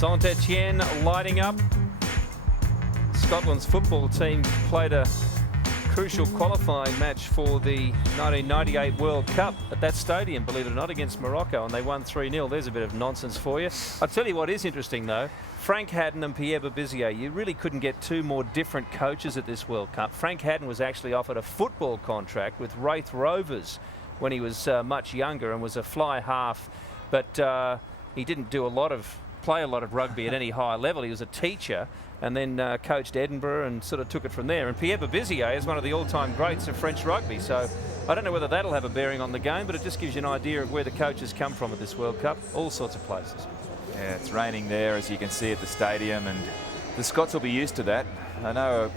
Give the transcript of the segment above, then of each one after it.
Saint-Étienne lighting up. Scotland's football team played a crucial qualifying match for the 1998 World Cup at that stadium, believe it or not, against Morocco, and they won 3-0. There's a bit of nonsense for you. I'll tell you what is interesting, though. Frank Hadden and Pierre Berbizier, you really couldn't get two more different coaches at this World Cup. Frank Hadden was actually offered a football contract with Wraith Rovers when he was much younger and was a fly half, but he didn't play a lot of rugby at any high level. He was a teacher and then coached Edinburgh and sort of took it from there. And Pierre Berbizier is one of the all-time greats of French rugby, so I don't know whether that'll have a bearing on the game, but it just gives you an idea of where the coaches come from at this World Cup, all sorts of places. Yeah, it's raining there, as you can see at the stadium, and the Scots will be used to that. I know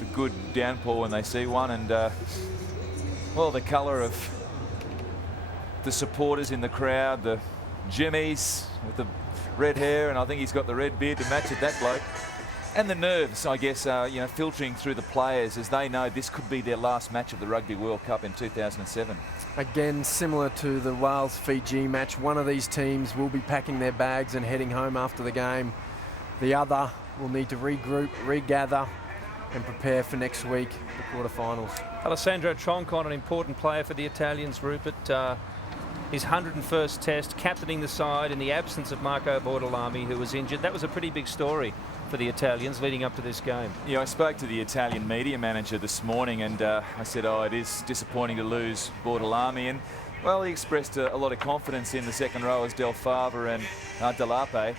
a good downpour when they see one, and well, the colour of the supporters in the crowd, the Jimmies with the red hair, and I think he's got the red beard to match it, that bloke. And the nerves, I guess, you know, filtering through the players as they know this could be their last match of the Rugby World Cup in 2007. Again, similar to the Wales-Fiji match, one of these teams will be packing their bags and heading home after the game. The other will need to regroup, regather, and prepare for next week, the quarterfinals. Alessandro Troncon, an important player for the Italians, Rupert. His 101st test, captaining the side in the absence of Marco Bortolami, who was injured. That was a pretty big story for the Italians leading up to this game. Yeah, I spoke to the Italian media manager this morning, and I said, oh, it is disappointing to lose Bortolami. And, well, he expressed a lot of confidence in the second rowers, Del Fava and Delape.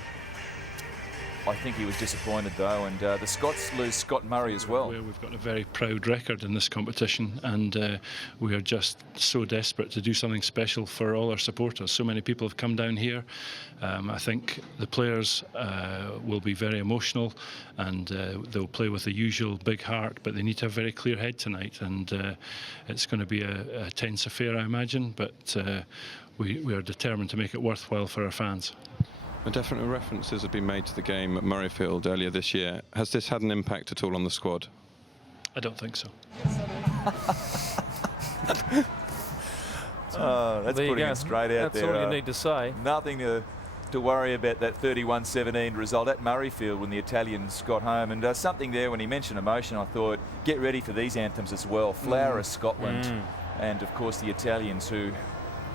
I think he was disappointed, though, and the Scots lose Scott Murray as well. We've got a very proud record in this competition, and we are just so desperate to do something special for all our supporters. So many people have come down here. I think the players will be very emotional, and they'll play with the usual big heart, but they need to have a very clear head tonight, and it's going to be a tense affair, I imagine, but we are determined to make it worthwhile for our fans. And definite references have been made to the game at Murrayfield earlier this year. Has this had an impact at all on the squad? I don't think so. Oh, that's putting it straight out there. That's all you need to say. Nothing to worry about that 31-17 result at Murrayfield when the Italians got home. And something there when he mentioned emotion, I thought, get ready for these anthems as well. Flower of Scotland and, of course, the Italians, who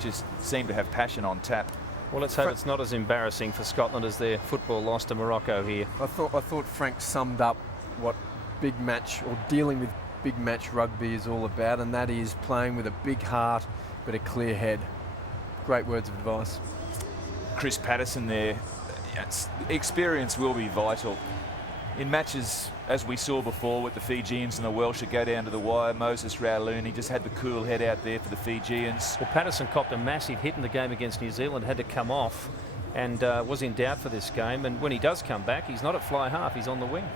just seem to have passion on tap. Well, let's hope it's not as embarrassing for Scotland as their football loss to Morocco here. I thought Frank summed up what big match, or dealing with big match rugby is all about, and that is playing with a big heart but a clear head. Great words of advice. Chris Patterson there. Experience will be vital. In matches, as we saw before with the Fijians and the Welsh that go down to the wire, Moses Raulun, he just had the cool head out there for the Fijians. Well, Patterson copped a massive hit in the game against New Zealand, had to come off, and was in doubt for this game. And when he does come back, he's not at fly half, he's on the wing.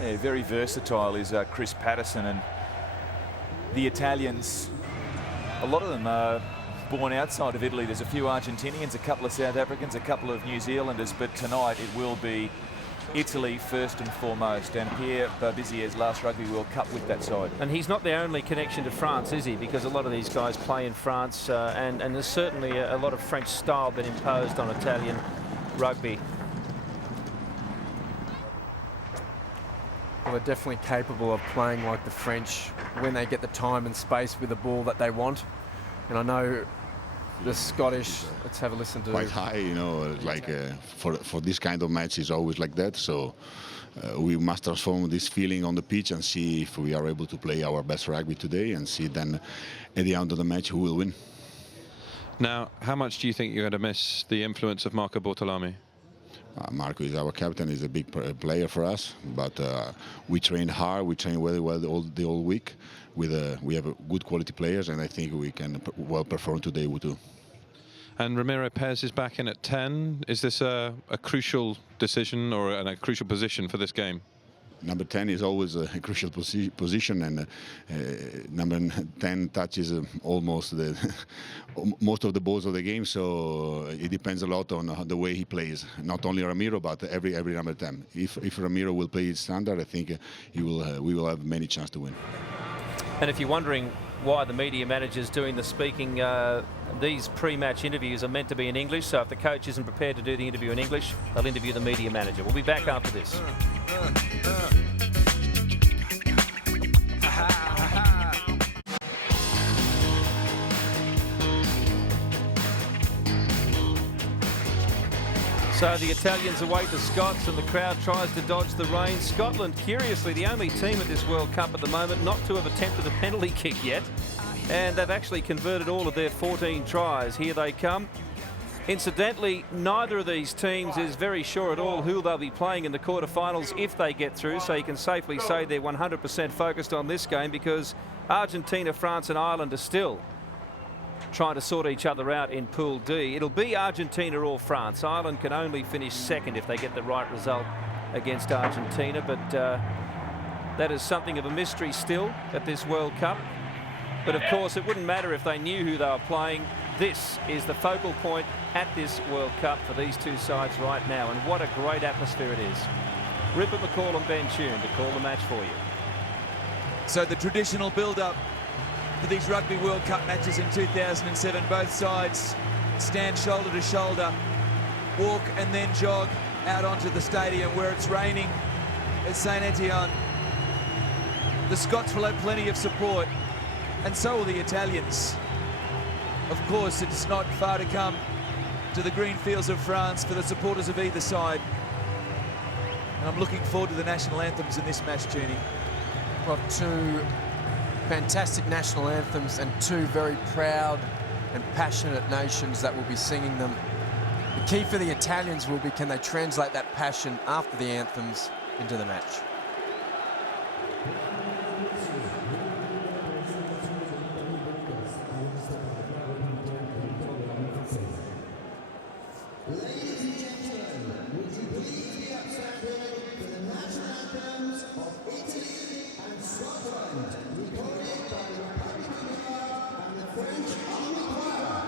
Yeah, very versatile is Chris Patterson, and the Italians, a lot of them are born outside of Italy. There's a few Argentinians, a couple of South Africans, a couple of New Zealanders, but tonight it will be Italy first and foremost, and Pierre Berbizier's last Rugby World Cup with that side. And he's not the only connection to France, is he? Because a lot of these guys play in France, and there's certainly a lot of French style been imposed on Italian rugby. Well, they're definitely capable of playing like the French when they get the time and space with the ball that they want. And I know the Scottish, let's have a listen to quite high, you know, like for this kind of match is always like that. So we must transform this feeling on the pitch and see if we are able to play our best rugby today, and see then at the end of the match who will win. Now, how much do you think you're going to miss the influence of Marco Bortolami? Marco is our captain, he's a big player for us, but we train hard, we train very well the whole week. We have good quality players, and I think we can well perform today too. And Ramiro Pérez is back in at 10. Is this a crucial decision or a crucial position for this game? Number 10 is always a crucial position, and number 10 touches almost most of the balls of the game. So it depends a lot on the way he plays. Not only Ramiro, but every number 10. If Ramiro will play his standard, I think we will have many chances to win. And if you're wondering why the media manager's doing the speaking, these pre-match interviews are meant to be in English, so if the coach isn't prepared to do the interview in English, they'll interview the media manager. We'll be back after this. So the Italians await the Scots and the crowd tries to dodge the rain. Scotland, curiously, the only team at this World Cup at the moment not to have attempted a penalty kick yet. And they've actually converted all of their 14 tries. Here they come. Incidentally, neither of these teams is very sure at all who they'll be playing in the quarterfinals if they get through. So you can safely say they're 100% focused on this game, because Argentina, France and Ireland are still trying to sort each other out in Pool D. It'll be Argentina or France. Ireland can only finish second if they get the right result against Argentina, but that is something of a mystery still at this World Cup. But of course it wouldn't matter if they knew who they were playing. This is the focal point at this World Cup for these two sides right now, and what a great atmosphere it is. Rupert McCall and Ben Tune to call the match for you. So the traditional build-up for these Rugby World Cup matches in 2007, both sides stand shoulder to shoulder, walk and then jog out onto the stadium where it's raining at Saint-Étienne. The Scots will have plenty of support, and so will the Italians. Of course, it's not far to come to the green fields of France for the supporters of either side. And I'm looking forward to the national anthems in this match, Junie. Well, two fantastic national anthems and two very proud and passionate nations that will be singing them. The key for the Italians will be, can they translate that passion after the anthems into the match? Ladies and gentlemen, would you please be accepted for the national anthems of Italy and Scotland, recorded by Rugby and the French Army Choir.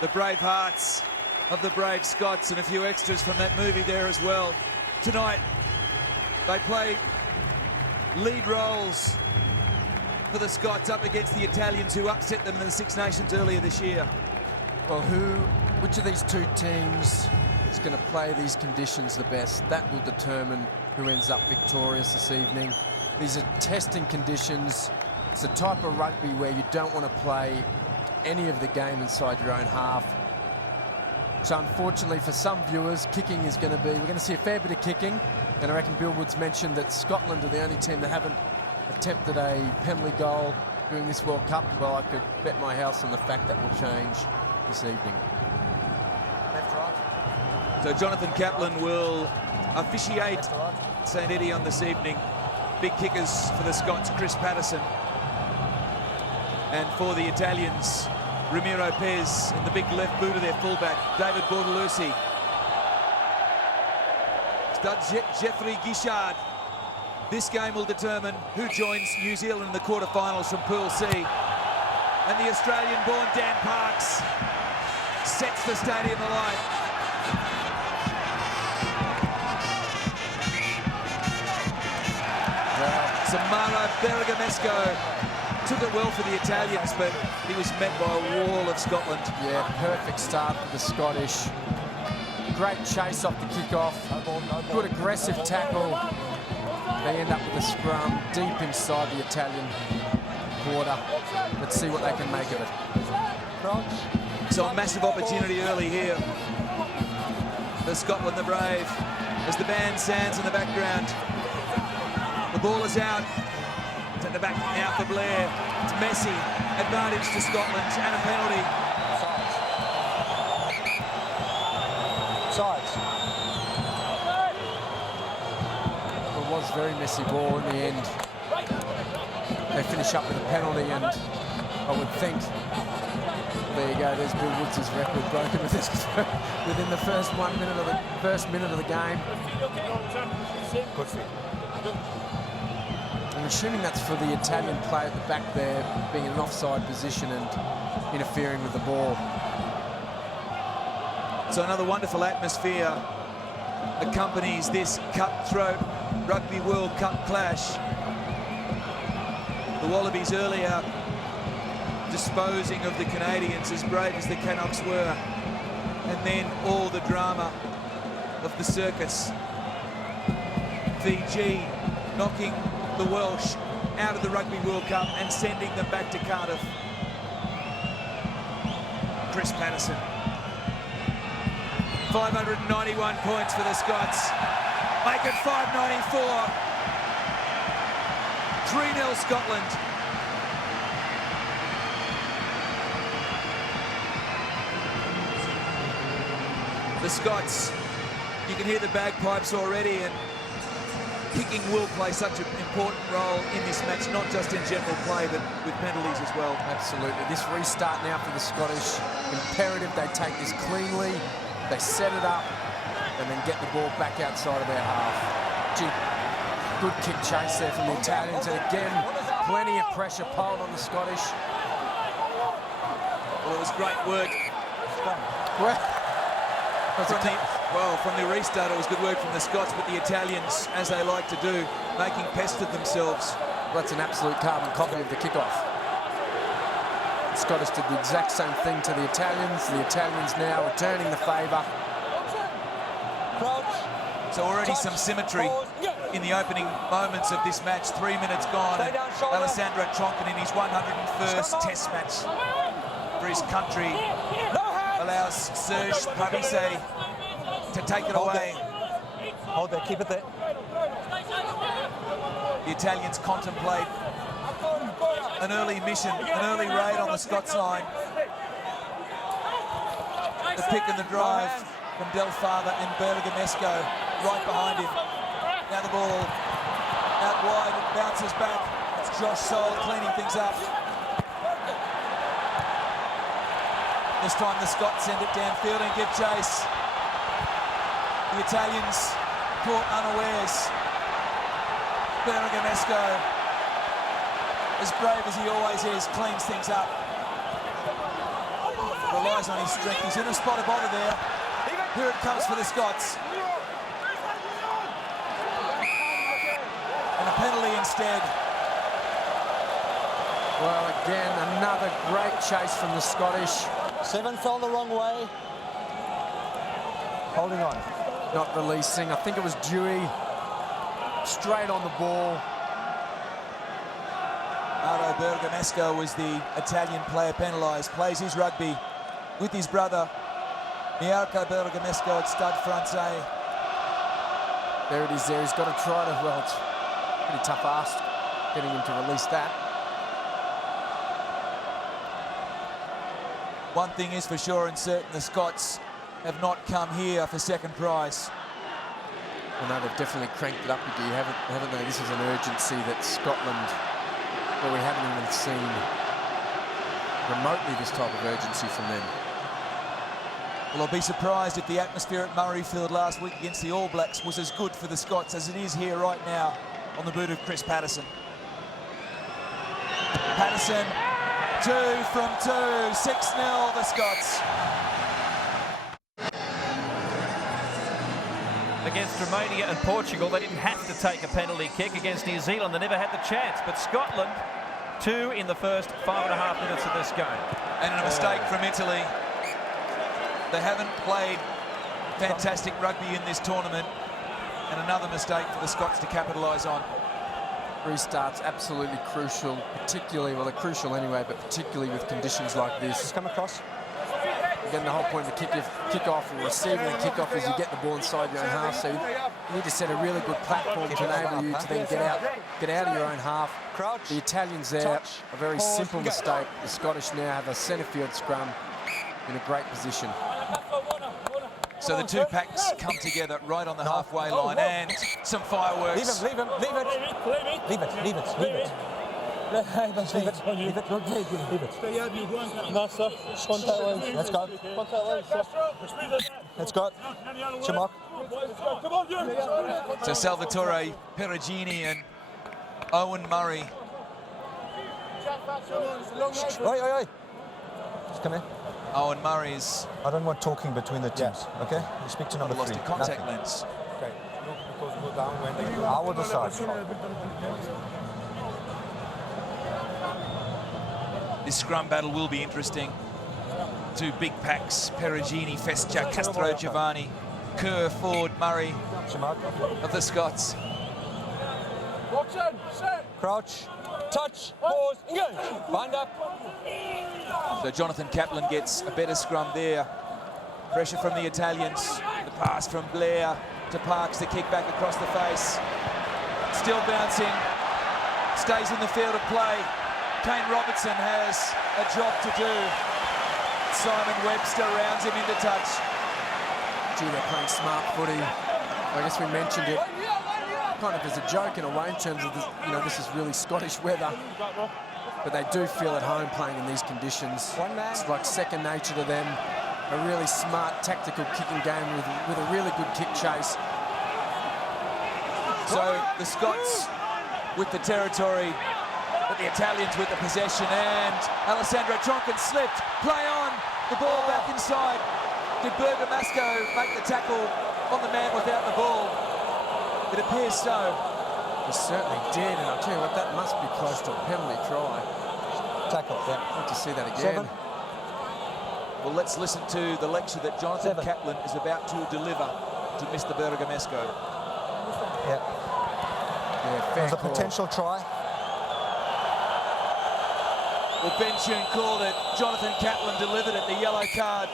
the brave hearts of the brave Scots, and a few extras from that movie there as well. Tonight, they play lead roles for the Scots up against the Italians, who upset them in the Six Nations earlier this year. Well, which of these two teams is going to play these conditions the best? That will determine who ends up victorious this evening. These are testing conditions. It's a type of rugby where you don't want to play any of the game inside your own half. So unfortunately for some viewers, kicking is going to be, we're going to see a fair bit of kicking. And I reckon Bill Wood's mentioned that Scotland are the only team that haven't attempted a penalty goal during this World Cup. Well, I could bet my house on the fact that will change this evening. Left, right. So Jonathan Kaplan will officiate Saint-Étienne this evening. Big kickers for the Scots, Chris Patterson. And for the Italians, Ramiro Pez in the big left boot of their fullback, David Bortolucci. Stade Geoffroy-Guichard. This game will determine who joins New Zealand in the quarterfinals from Pool C. And the Australian-born Dan Parks sets the stadium alight. Samaro Bergamasco took it well for the Italians, but he was met by a wall of Scotland. Yeah, perfect start for the Scottish. Great chase off the kickoff. Good aggressive tackle. They end up with a scrum deep inside the Italian quarter. Let's see what they can make of it. So a massive opportunity early here for Scotland the Brave as the band sounds in the background. The ball is out. It's at the back now for Blair. It's Messi. Advantage to Scotland and a penalty. Sides. It was very messy ball in the end. They finish up with a penalty, and I would think, there you go, there's Bill Woods' record broken with this within the first minute of the game. I'm assuming that's for the Italian player at the back there being in an offside position and interfering with the ball. So another wonderful atmosphere accompanies this cutthroat Rugby World Cup clash. The Wallabies earlier disposing of the Canadians, as brave as the Canucks were, and then all the drama of the circus. Fiji knocking the Welsh out of the Rugby World Cup and sending them back to Cardiff. Chris Patterson. 591 points for the Scots. Make it 594. 3-0 Scotland. The Scots, you can hear the bagpipes already, and kicking will play such an important role in this match, not just in general play, but with penalties as well. Absolutely. This restart now for the Scottish, imperative they take this cleanly, they set it up, and then get the ball back outside of their half. Gee, good kick chase there from the Italians, and again, plenty of pressure piled on the Scottish. Well, it was great work. From the restart, it was good work from the Scots, but the Italians, as they like to do, making pest of themselves. Well, that's an absolute carbon copy of the kickoff. The Scottish did the exact same thing to the Italians. The Italians now returning the favour. So already some symmetry in the opening moments of this match. 3 minutes gone, and Alessandro Tronkin in his 101st Test match for his country allows Serge Pavise to take it away. Hold there, keep it there. The Italians contemplate an early mission, an early raid on the Scots line. The pick and the drive from Del Fava and Bergamasco right behind him. Now the ball out wide, it bounces back. It's Josh Soul cleaning things up. This time the Scots send it downfield and give chase. The Italians caught unawares. Bergamasco, as brave as he always is, cleans things up. relies on his strength. He's in a spot of bother there. Here it comes for the Scots. And a penalty instead. Well, again, another great chase from the Scottish. 7 fell the wrong way. Holding on. Not releasing. I think it was Dewey. Straight on the ball. Mauro Bergamasco was the Italian player penalised. Plays his rugby with his brother, Mirko Bergamasco at Stade Francais. There it is there. He's got to try to, well, it's pretty tough ask getting him to release that. One thing is for sure and certain, the Scots have not come here for second prize. Well, no, they've definitely cranked it up again, haven't they? This is an urgency that Scotland, well, we haven't even seen remotely this type of urgency from them. Well, I'll be surprised if the atmosphere at Murrayfield last week against the All Blacks was as good for the Scots as it is here right now on the boot of Chris Patterson. Patterson, 2 from 2, 6-0 the Scots. Against Romania and Portugal, they didn't have to take a penalty kick. Against New Zealand, they never had the chance. But Scotland, 2 in the first 5.5 minutes of this game. And a mistake from Italy. They haven't played fantastic rugby in this tournament. And another mistake for the Scots to capitalise on. Restart's absolutely crucial, particularly, well, they're crucial anyway, but particularly with conditions like this. Just come across. Again, the whole point of the kick-off or receiving the kick-off is you get the ball inside your own half, so you need to set a really good platform to enable you to then get out of your own half. The Italians there, a very simple mistake. The Scottish now have a centre field scrum in a great position. So the two packs come together right on the halfway line, and some fireworks. Leave him. Leave it. Let's go. Chimok. So Salvatore Perugini and Owen Murray. Oi. Just come in. Owen Murray's I don't want talking between the teams, okay? You speak to number 3. lost a contact lens. Okay. I will decide. This scrum battle will be interesting. Two big packs, Perugini, Festia, Castro, Giovanni, Kerr, Ford, Murray of the Scots. Crouch, touch, pause, engage. Bind up. So Jonathan Kaplan gets a better scrum there. Pressure from the Italians. The pass from Blair to Parks, the kick back across the face. Still bouncing. Stays in the field of play. Kane Robertson has a job to do. Simon Webster rounds him into touch. Gee, they're playing smart footy. I guess we mentioned it kind of as a joke in a way in terms of, this is really Scottish weather. But they do feel at home playing in these conditions. It's like second nature to them. A really smart tactical kicking game with a really good kick chase. So the Scots with the territory, but the Italians with the possession, and Alessandro Tronkin slipped. Play on, the ball back inside. Did Bergamasco make the tackle on the man without the ball? It appears so. He certainly did, and I'll tell you what, that must be close to a penalty try. Tackle, yeah. I'd like to see that again. 7. Well, let's listen to the lecture that Jonathan 7. Kaplan is about to deliver to Mr. Bergamasco. Yeah. Yeah, fair There's a call. potential try. Well, Ben Tune called it. Jonathan Kaplan delivered it, the yellow card.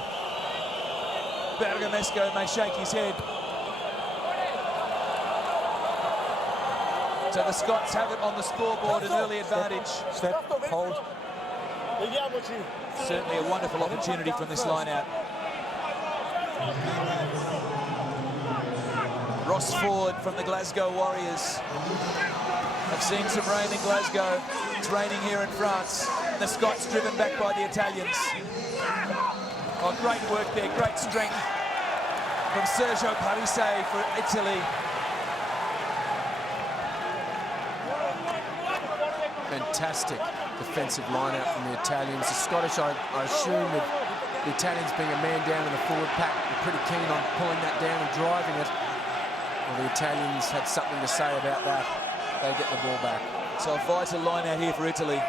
Bergamasco may shake his head. So the Scots have it on the scoreboard, an early advantage. Step, hold. Certainly a wonderful opportunity from this line-out. Ross Ford from the Glasgow Warriors. I've seen some rain in Glasgow. It's raining here in France. The Scots driven back by the Italians. Oh, great work there, great strength from Sergio Parise for Italy. Fantastic defensive line out from the Italians. The Scottish, I assume, with the Italians being a man down in the forward pack, were pretty keen on pulling that down and driving it. Well, the Italians had something to say about that. They get the ball back. So a vital line out here for Italy.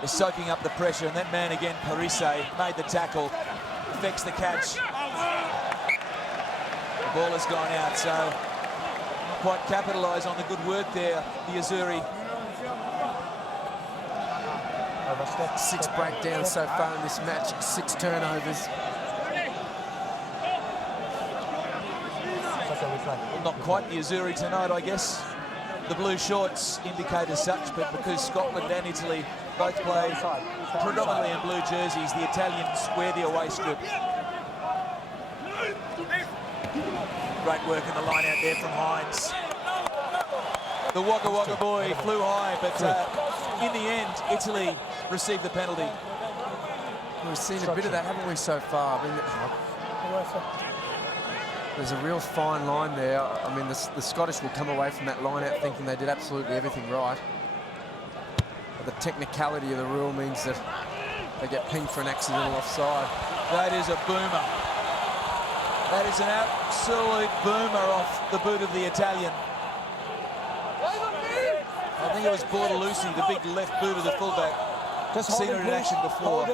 They're soaking up the pressure, and that man again, Parise, made the tackle, affects the catch. The ball has gone out, so quite capitalise on the good work there, the Azzurri. 6 breakdowns so far in this match, 6 turnovers. Well, not quite the Azzurri tonight, I guess. The blue shorts indicate as such, but because Scotland and Italy both play predominantly in blue jerseys, the Italians wear the away strip. Great work in the line out there from Hines. The Wagga Wagga boy flew high, but in the end, Italy received the penalty. We've seen a bit of that, haven't we, so far? I mean, there's a real fine line there. I mean, the Scottish will come away from that line out thinking they did absolutely everything right. But the technicality of the rule means that they get pinged for an accidental offside. That is a boomer. That is an absolute boomer off the boot of the Italian. I think it was Bortolucci, the big left boot of the fullback. Just seen it in action before.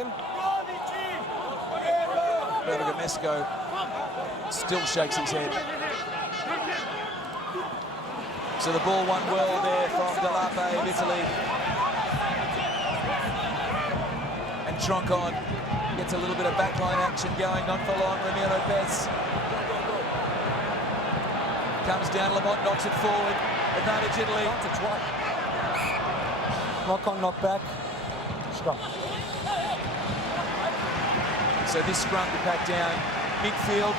Bergamesco still shakes his head. So the ball won well there from Delape of Italy. And Troncon gets a little bit of backline action going, not for long. Ramiro Pez comes down, Lamont knocks it forward. Advantage Italy. Knock on, knock back. Scrum. So this scrum to pack down midfield,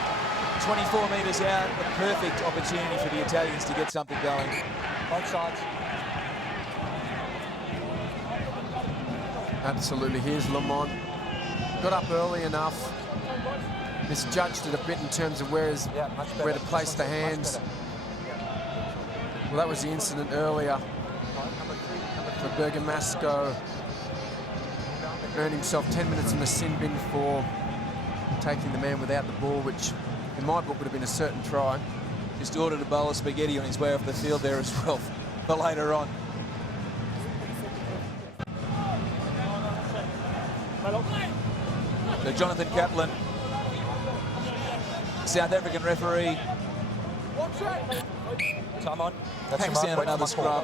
24 metres out, a perfect opportunity for the Italians to get something going. Both sides. Absolutely, here's Lamont. Got up early enough. Misjudged it a bit in terms of where to place the hands. Well, that was the incident earlier. For Bergamasco, earned himself 10 minutes in the sin bin for taking the man without the ball, which in my book would have been a certain try. Just ordered a bowl of spaghetti on his way off the field there as well for later on. So Jonathan Kaplan, South African referee, Time on. hangs down another scrum,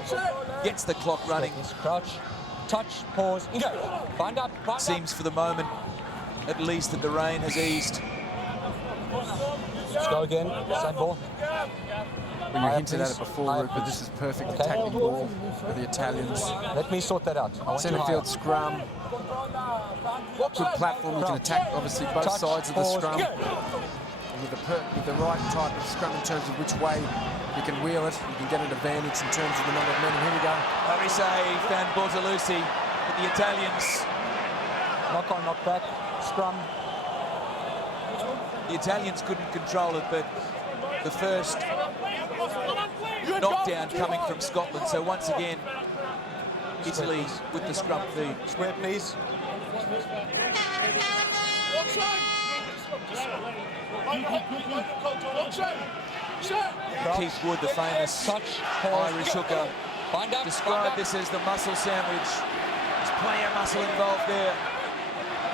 gets the clock running. Crouch, touch, pause, engage. Bind up, bind up. Seems for the moment, at least, that the rain has eased. Let's go again. Same ball. Well, you hinted at it before, but this is perfect attacking ball for the Italians. Let me sort that out. Centre field scrum. Good platform, you can attack obviously both sides of the scrum. With the right type of scrum in terms of which way you can wheel it, you can get an advantage in terms of the number of men. And here we go. Parise found Bortolucci, but the Italians... Knock on, knock back. Scrum. The Italians couldn't control it, but the first knockdown coming from Scotland. So once again, Italy with the scrum feed. Square, please. Keith Wood, the famous Irish hooker, described this as the muscle sandwich. There's plenty of muscle involved there.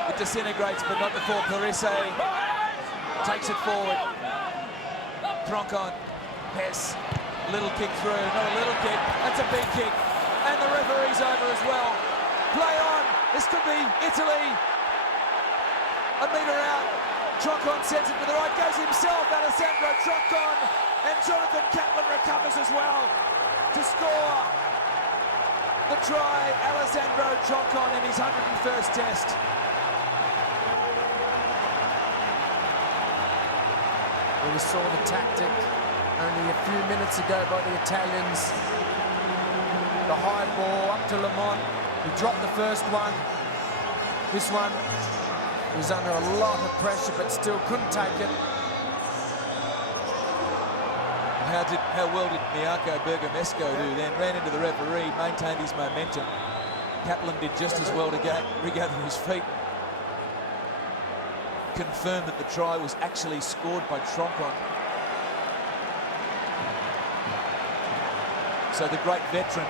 It disintegrates, but not before Parise takes it forward. Troncon, Pez, little kick through, not a little kick, that's a big kick. And the referee's over as well. Play on, this could be Italy. A metre out, Troncon sends it to the right, goes himself, Alessandro Troncon, and Jonathan Kaplan recovers as well to score the try, Alessandro Troncon in his 101st test. We saw the tactic only a few minutes ago by the Italians. The high ball up to Lamont. He dropped the first one. This one was under a lot of pressure, but still couldn't take it. How well did Miyako Bergamesco do then? Ran into the referee, maintained his momentum. Kaplan did just as well to regather his feet. confirm that the try was actually scored by Troncon. So the great veteran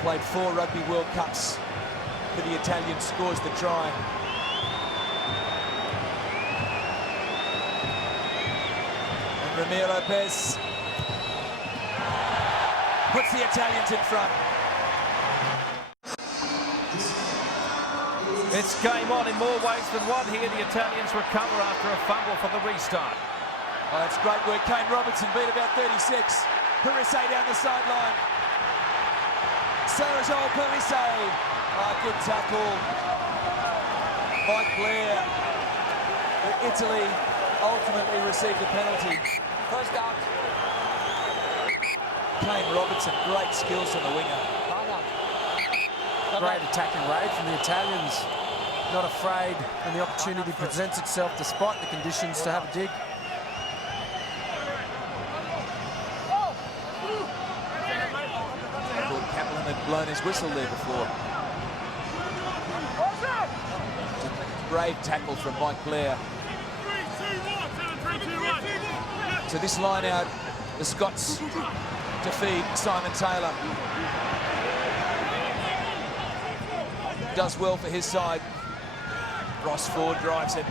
played 4 Rugby World Cups for the Italians, scores the try. And Ramiro Lopez puts the Italians in front. It's game on in more ways than one here. The Italians recover after a fumble for the restart. Oh, that's great work. Kane Robertson beat about 36. Parise down the sideline. Sergio Parise. Oh, good tackle. Mike Blair. But Italy ultimately received a penalty. First out. Kane Robertson, great skills on the winger. Great attacking raid from the Italians. Not afraid when the opportunity presents itself, despite the conditions, to have a dig. I thought Kaplan had blown his whistle there before. It's a brave tackle from Mike Blair. So this line out, the Scots to feed Simon Taylor. Does well for his side. Ross Ford drives it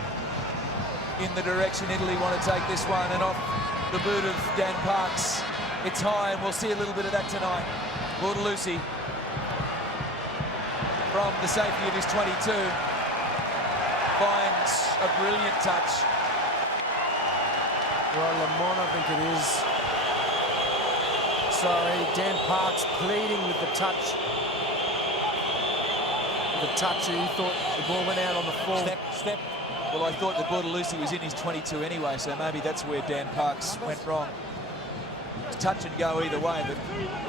in the direction Italy want to take this one, and off the boot of Dan Parks. It's high, and we'll see a little bit of that tonight. Bortolucci from the safety of his 22 finds a brilliant touch. Well, Lamont, I think it is. Sorry, Dan Parks pleading with the touch. The touch, he thought the ball went out on the full. Step. Well, I thought that Bortolucci was in his 22 anyway, so maybe that's where Dan Parks went wrong. It's touch and go either way, but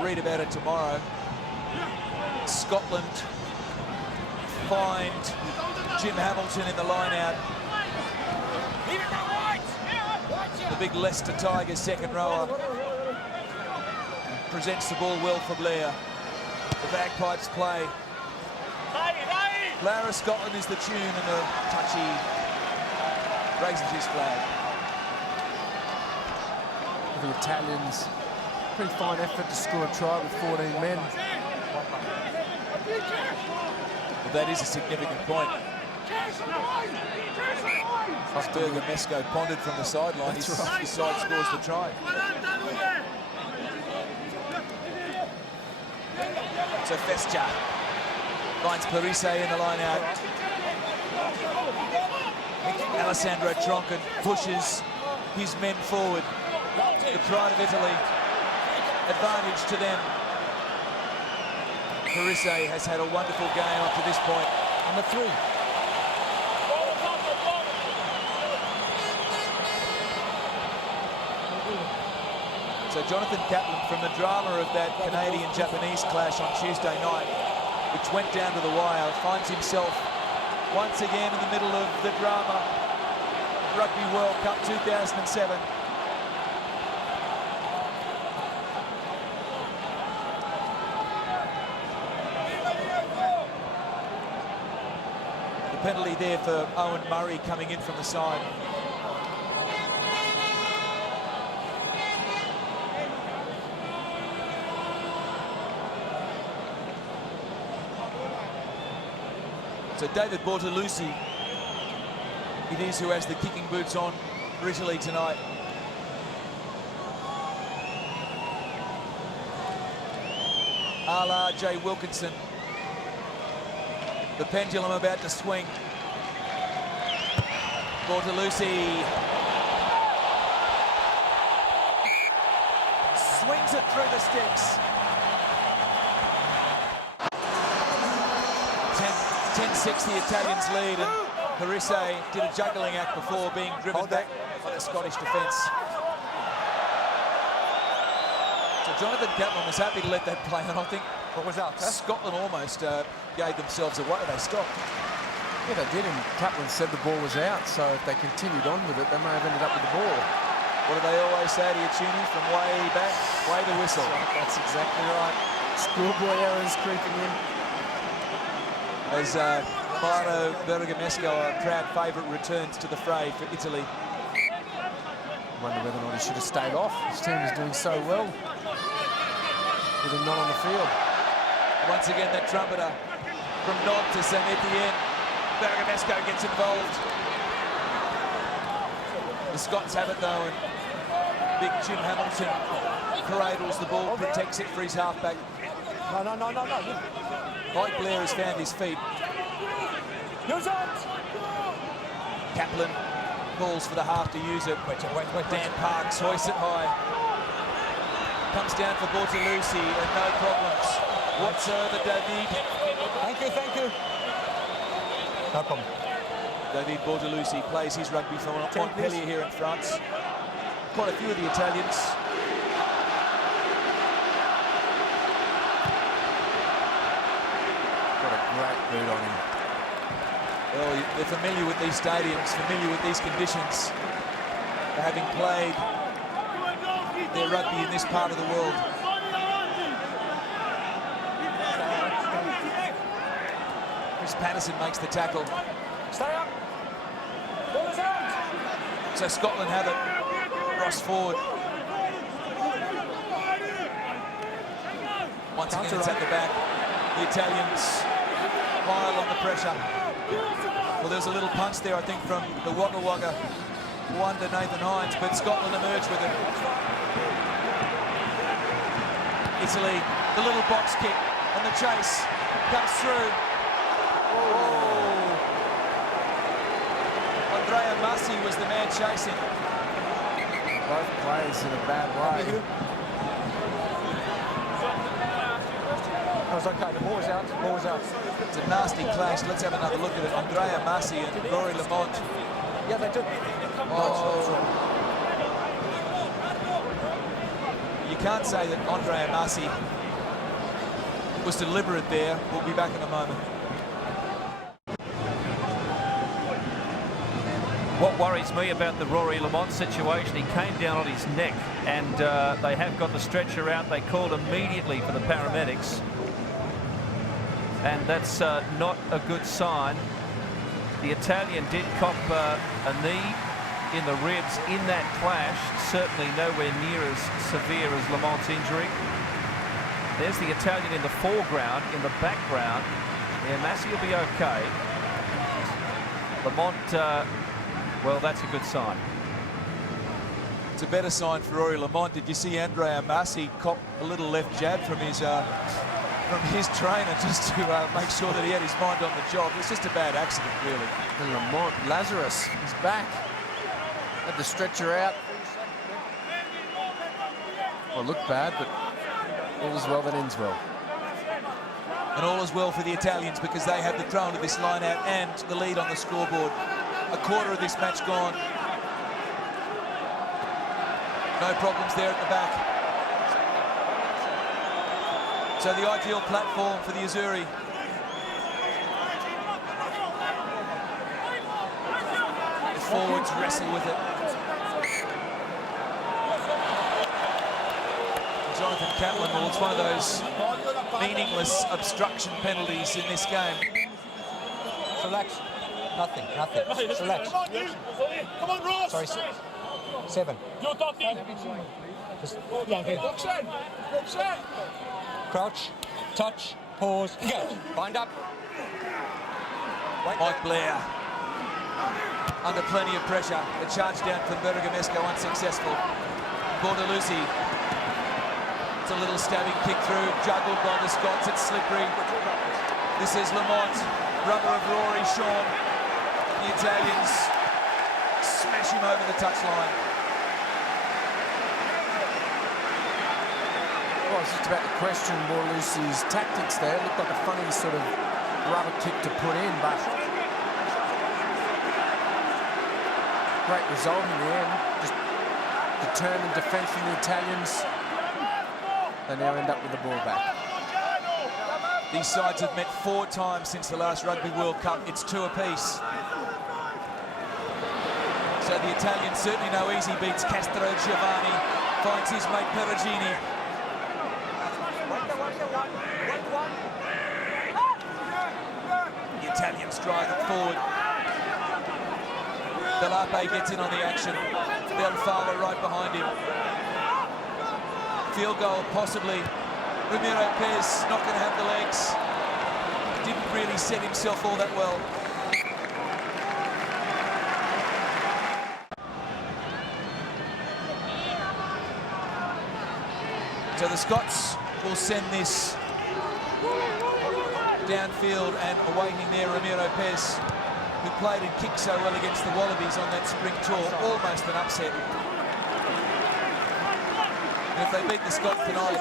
read about it tomorrow. Scotland find Jim Hamilton in the line out. The big Leicester Tigers second rower presents the ball well for Blair. The bagpipes play. Flower of Scotland is the tune, and the touchy raises his flag. The Italians, pretty fine effort to score a try with 14 men. But that is a significant point. Berger Mesco pondered from the sideline. His side scores the try. So Festia finds Parise in the line out. Alessandro Troncan pushes his men forward. The pride of Italy. Advantage to them. Parise has had a wonderful game up to this point. Number 3. So Jonathan Kaplan, from the drama of that Canadian-Japanese clash on Tuesday night, which went down to the wire, finds himself once again in the middle of the drama. Rugby World Cup 2007. The penalty there for Owen Murray coming in from the side. So David Bortolucci, it is who has the kicking boots on for Italy tonight. A la Jay Wilkinson. The pendulum about to swing. Bortolucci swings it through the sticks. 10-6 the Italians lead, and Parise did a juggling act before being driven back by the Scottish defence. So Jonathan Kaplan was happy to let that play on. I think What was that? Scotland almost gave themselves away. They stopped. Yeah, they did, and Kaplan said the ball was out, so if they continued on with it, they may have ended up with the ball. What do they always say to you, Tuny? From way back, way the whistle. That's exactly right. Schoolboy errors creeping in. As Mauro Bergamasco, a crowd favourite, returns to the fray for Italy. Wonder whether or not he should have stayed off. His team is doing so well with him not on the field. Once again, that trumpeter from Nantes to Saint-Étienne. Bergamasco gets involved. The Scots have it though, and big Jim Hamilton cradles the ball, protects it for his halfback. No. Mike Blair has found his feet. Kaplan calls for the half to use it. Wait. Dan Parks hoists it high. Comes down for Bortolucci and no problems whatsoever. David. Thank you. No problem. David Bortolucci plays his rugby for Montpellier here in France. Quite a few of the Italians. Got a great boot on him. Well, they're familiar with these stadiums, familiar with these conditions, having played their rugby in this part of the world. Chris Patterson makes the tackle. Stay up. Ball is out. So Scotland have it. Ross Ford. Once again, it's at the back. The Italians pile on the pressure. Well, there's a little punch there, I think, from the Wagga Wagga wonder Nathan Hines, but Scotland emerge with it. Italy, the little box kick, and the chase comes through. Oh. Andrea Massi was the man chasing. Both players in a bad way. That was okay. The ball was out. It's a nasty clash. Let's have another look at it. Andrea Massi and Rory Lamont. Yeah, they did. Oh. You can't say that Andrea Massi was deliberate there. We'll be back in a moment. What worries me about the Rory Lamont situation, he came down on his neck, and they have got the stretcher out. They called immediately for the paramedics, and that's not a good sign. The Italian did cop a knee in the ribs in that clash, certainly nowhere near as severe as Lamont's injury. There's the Italian in the foreground. In the background, yeah, Massi will be okay. Lamont, well, that's a good sign. It's a better sign for Rory Lamont. Did you see Andrea Massi cop a little left jab from his trainer just to make sure that he had his mind on the job? It's just a bad accident, really. And Lamont, Lazarus, he's back. Had the stretcher out. Well, it looked bad, but all is well that ends well. And all is well for the Italians because they have the throw into this line out and the lead on the scoreboard. A quarter of this match gone. No problems there at the back. So the ideal platform for the Azzurri. The forwards wrestle with it. Jonathan Kaplan, well, it's one of those meaningless obstruction penalties in this game. Relax. Nothing. Relax. Come on, Ross. Sorry, 7. You're talking. Just Box in. crouch, touch, pause, engage. Bind up. Mike Blair under plenty of pressure. The charge down from Bergamasco unsuccessful. Bortolucci. It's a little stabbing kick through, juggled by the Scots. It's slippery. This is Lamont, brother of Rory Sean. The Italians smash him over the touchline. Well, I was just about to question Bortolucci's tactics there. It looked like a funny sort of rubber kick to put in, but great result in the end. Just determined defence from the Italians. They now end up with the ball back. These sides have met 4 times since the last Rugby World Cup. It's 2 apiece. So the Italians certainly no easy beats. Castro Giovanni finds his mate Perugini. The Italians drive it forward. Delape gets in on the action. Belfala right behind him. Field goal, possibly. Ramiro Pez not going to have the legs. Didn't really set himself all that well. So the Scots will send this downfield, and awaiting there Ramiro Pez, who played and kicked so well against the Wallabies on that spring tour, almost an upset. And if they beat the Scots tonight,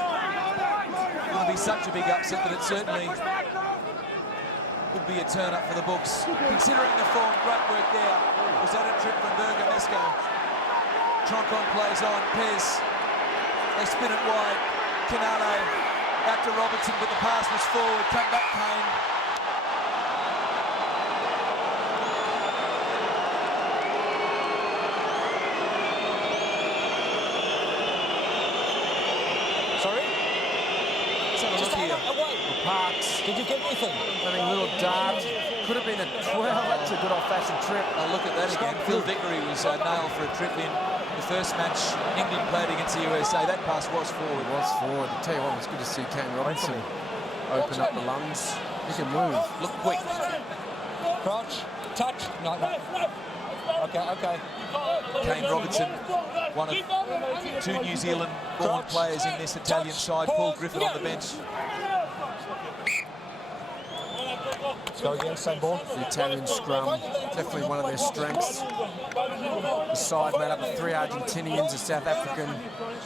it'll be such a big upset that it certainly would be a turn up for the books. Considering the form, great work there. Was that a trip from Bergamesco? Troncon plays on, Pez. They spin it wide. Canale out to Robertson, but the pass was forward. Come back, Kane. Sorry? Let's have a look here. Away. Parks Did you get anything? running a little dart. Could have been a 12. That's a good old-fashioned trip. Oh, look at that again. Phil Vickery was nailed for a trip in the first match England played against the USA. That pass was forward. It was forward. I tell you what, it was good to see Kane Robinson open up the lungs. He can move. Look quick. Crouch. Touch. No. Okay. Kane Robinson, one of two New Zealand-born players in this Italian side. Paul Griffin on the bench. Go again, same ball. The Italian scrum, definitely one of their strengths. The side made up of 3 Argentinians, a South African,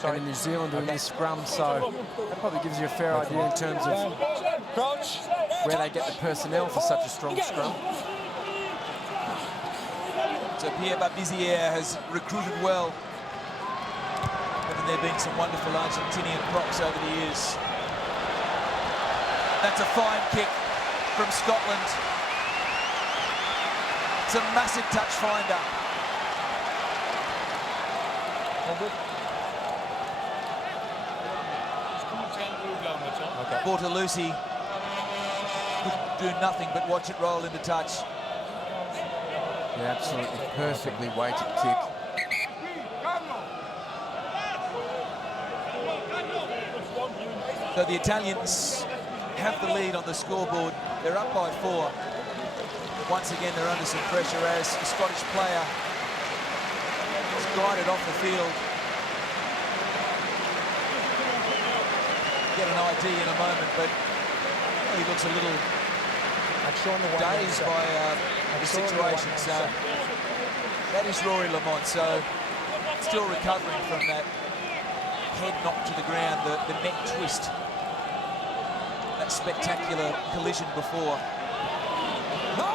and a New Zealander in this scrum, so that probably gives you a fair idea in terms of where they get the personnel for such a strong scrum. So Pierre Babizier has recruited well. Haven't there been some wonderful Argentinian props over the years? That's a fine kick from Scotland. It's a massive touch finder. Bortolucci could do nothing but watch it roll into touch. Yeah, absolutely perfectly weighted kick. So the Italians have the lead on the scoreboard. They're up by 4. Once again, they're under some pressure as a Scottish player is guided off the field. Get an ID in a moment, but he looks a little dazed by the situation. So that is Rory Lamont. So still recovering from that head knock to the ground, the neck twist. That spectacular collision before. No!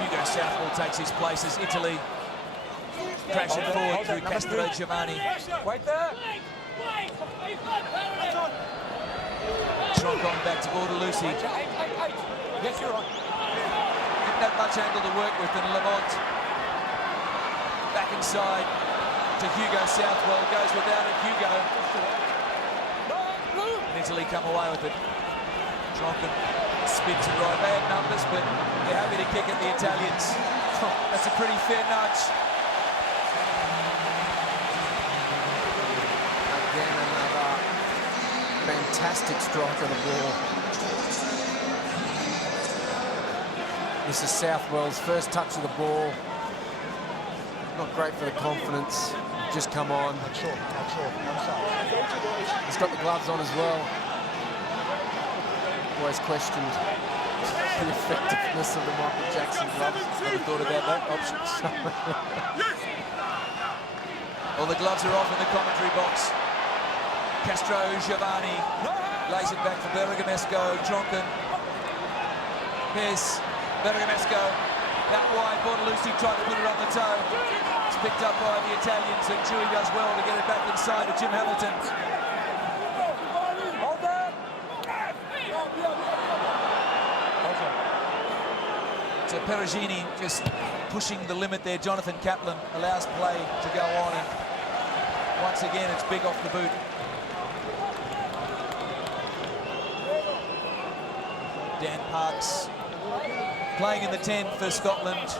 Hugo Southwell takes his place as Italy crashing forward through Castro Giovanni. Wait there. Troncon back to Bortolucci. Yes, you're on. Didn't have much angle to work with, and Lamont back inside to Hugo Southwell. Goes without it, Hugo. And Italy come away with it. Troncon spins it right. Bad numbers, but they're happy to kick at the Italians. That's a pretty fair nudge. Again, another fantastic strike of the ball. This is Southwell's first touch of the ball. Not great for the confidence. Just come on. Not sure. He's got the gloves on as well. Always questioned the effectiveness of the Michael Jackson gloves. Never thought about that option. Well, the gloves are off in the commentary box. Castro Giovanni lays it back for Bergamesco. Troncon. Pez. Bergamesco. Out wide. Bortolucci tried to put it on the toe. It's picked up by the Italians, and Chewy does well to get it back inside to Jim Hamilton. So Perugini just pushing the limit there. Jonathan Kaplan allows play to go on, and once again it's big off the boot. Dan Parks playing in the 10 for Scotland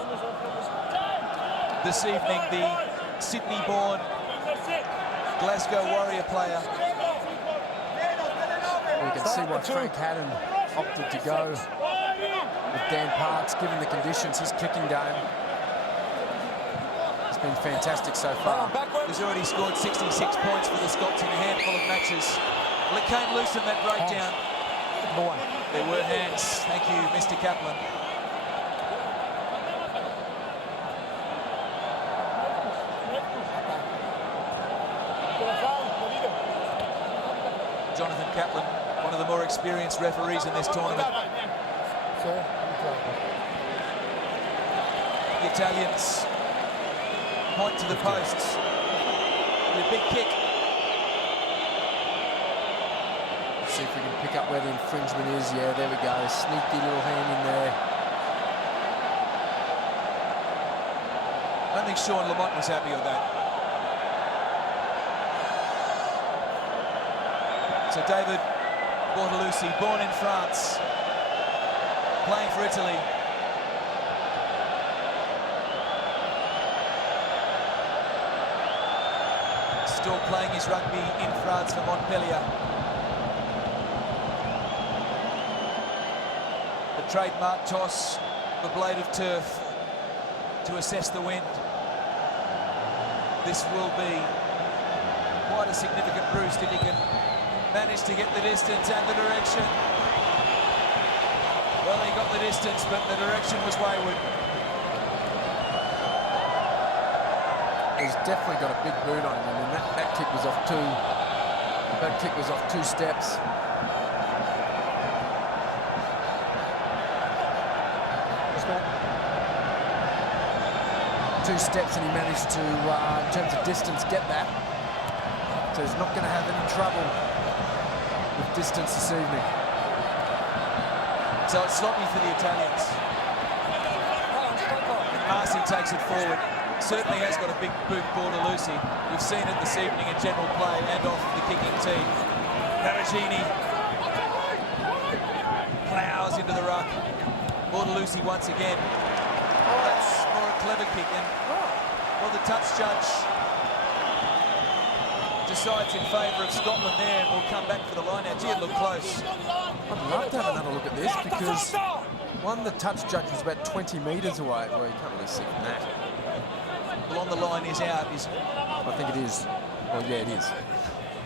this evening, the Sydney-born Glasgow Warrior player. You can see why Frank Haddon opted to go with Dan Parks, given the conditions, his kicking game. It's been fantastic so far. He's already scored 66 points for the Scots in a handful of matches. Well, it came loose in that breakdown. There were hands. Thank you, Mr. Kaplan. Jonathan Kaplan, one of the more experienced referees in this tournament. The Italians point to the posts with a big kick. Let's see if we can pick up where the infringement is. Yeah, there we go. Sneaky little hand in there. I don't think Sean Lamont was happy with that. So David Bortolussi, born in France, playing for Italy. Still playing his rugby in France for Montpellier. The trademark toss, the blade of turf to assess the wind. This will be quite a significant boost if he can manage to get the distance and the direction. Well, he got the distance, but the direction was wayward. He's definitely got a big boot on him. I mean, that kick was off two. That kick was off 2 steps. Two steps, and he managed to, in terms of distance, get that. So he's not going to have any trouble with distance this evening. So it's sloppy for the Italians. Marcy takes it forward. Certainly has got a big boot, Bortolussi. We've seen it this evening in general play and off the kicking team. Perugini plows into the ruck. Bortolussi once again. That's more a clever kick. And well, the touch judge decides in favour of Scotland there and will come back for the line out. Gee, it looked close. I'd love to have another look at this because, one, the touch judge was about 20 metres away. Well, you can't really see from that. Well, on the line is out. I think it is. Well, yeah, it is.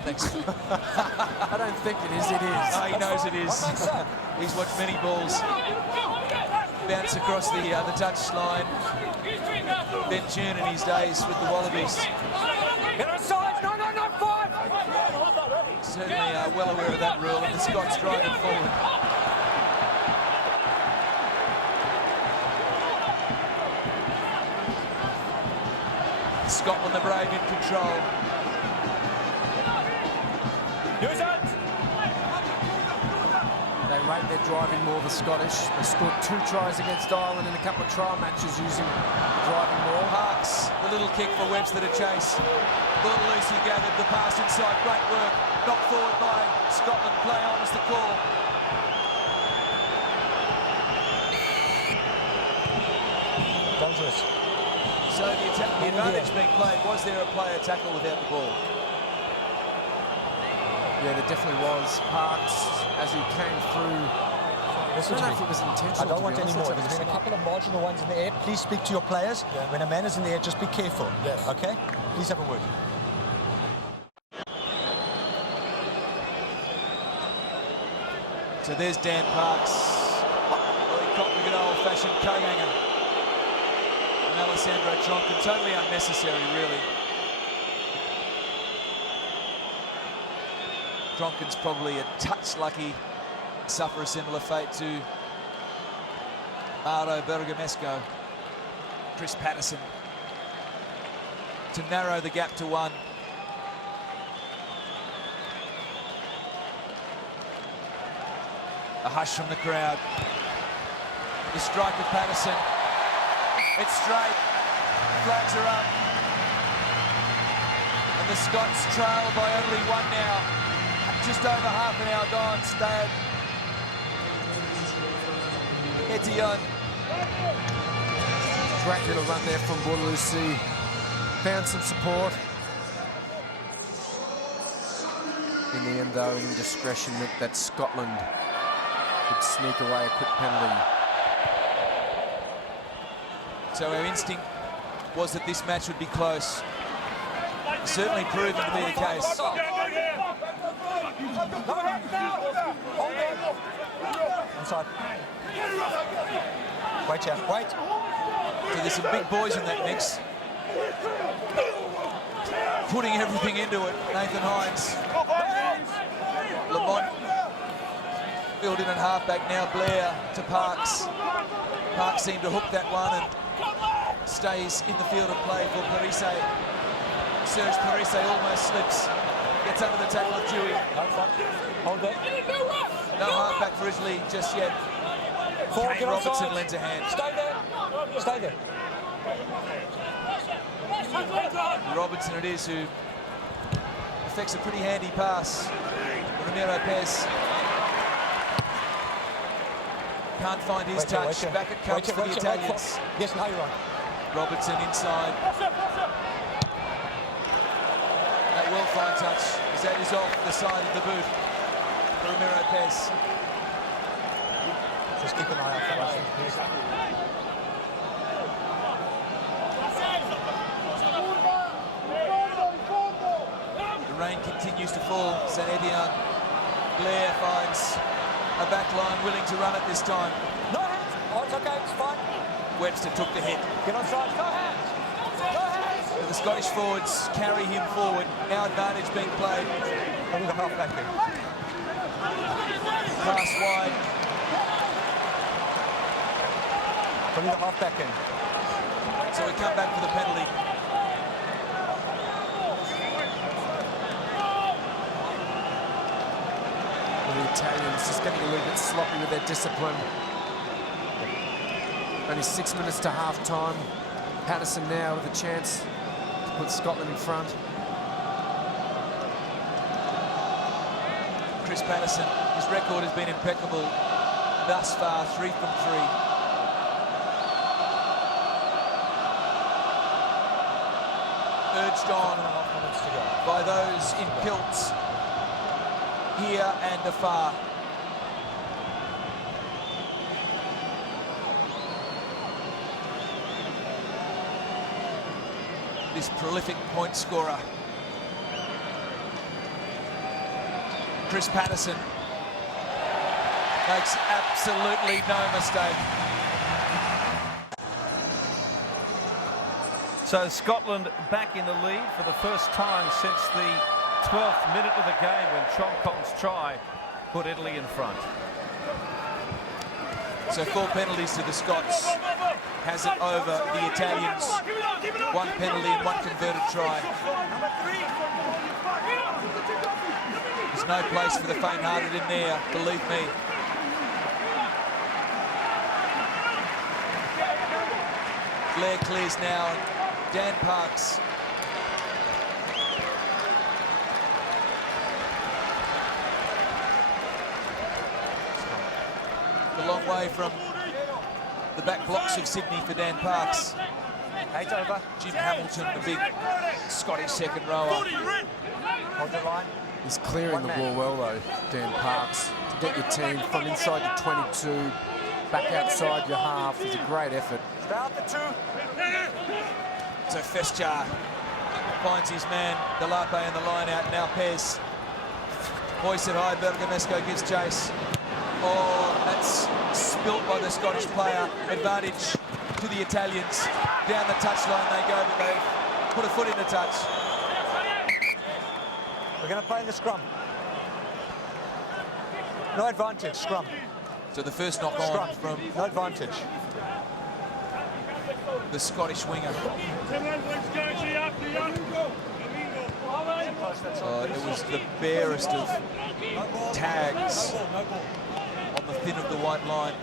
Thanks. I don't think it is, it is. No, he knows it is. He's watched many balls bounce across the touch line. Ben Tune in his days with the Wallabies. Get outside! No, 5! Certainly well aware of that rule, and the Scots driving forward. Scotland the brave in control. Use it! They rate their driving more, the Scottish. They scored 2 tries against Ireland in a couple of trial matches using driving more. Parks, the little kick for Webster to chase. Bortolussi gathered the pass inside. Great work. Knocked forward by Scotland. Play on is the call. Dangerous. So the advantage being played, was there a player tackle without the ball? Yeah, there definitely was. Parks, as he came through, I don't know if it was intentional. I don't want any more. Let's There's have been a look. couple of marginal ones in the air. Please speak to your players. When a man is in the air, just be careful. Yes. Okay? Please have a word. So there's Dan Parks. Well, he caught with an old-fashioned co-hanger. And Alessandro Tronkin, totally unnecessary, really. Tronkin's probably a touch lucky, suffer a similar fate to Mauro Bergamesco. Chris Patterson to narrow the gap to 1. A hush from the crowd. The strike of Patterson. It's straight. Flags are up. And the Scots trail by only 1 now. Just over half an hour gone. Stade Saint-Étienne. Great little run there from Bordelucy. Found some support. In the end, though, an indiscretion meant that Scotland could sneak away a quick penalty. So our instinct was that this match would be close. Certainly proven to be the case. Inside. Wait, yeah, wait. So there's some big boys in that mix. Putting everything into it, Nathan Hines. Lamont filled in at halfback, now Blair to Parks. Parks seemed to hook that one and stays in the field of play for Parise. Serge Parise almost slips, gets under the tackle of Dewey. Hold it. No halfback for Italy just yet. Kane Robertson lends a hand. Stay there. Stay there. Robertson it is who effects a pretty handy pass. Ramiro Pez can't find his touch. Back it comes for the Italians. Yes, now you're on. Robertson inside. That will find touch as that is off the side of the boot for Ramiro Pez. Just keep an eye out for us. The rain continues to fall. Saint-Étienne. Blair finds a back line willing to run it this time. No hands. Oh, it's okay. It's fine. Webster took the hit. Get on side. No hands. No hands. So the Scottish forwards carry him forward. Now advantage being played. Bring the half back in. Pass wide. Bring the half back in. So we come back for the penalty. Well, the Italians just getting a little bit sloppy with their discipline. Only 6 minutes to half-time. Patterson now with a chance to put Scotland in front. Chris Patterson, his record has been impeccable thus far, 3 from 3. Urged on by those in kilts here and afar. This prolific point scorer, Chris Patterson, makes absolutely no mistake. So Scotland back in the lead for the first time since the 12th minute of the game when Chomkong's try put Italy in front. So 4 penalties to the Scots. Has it over the Italians. 1 penalty and 1 converted try. There's no place for the faint-hearted in there, believe me. Blair clears now, and Dan Parks a long way from the back blocks of Sydney for Dan Parks. 8 over. Jim Hamilton, the big Scottish second rower. Hold the line. He's clearing the ball well, though, Dan Parks. To get your team from inside your 22, back outside your half is a great effort. Start the 2. So Fesjar finds his man, Delape in the line out. Now Pez. Hoist it high, Bergamesco gives chase. Oh, that's spilt by the Scottish player. Advantage to the Italians. Down the touchline they go, but they've put a foot in the touch. We're going to play in the scrum. No advantage, scrum. So the first knock on from No advantage. the Scottish winger. It was the barest of tags on the thin of the white line.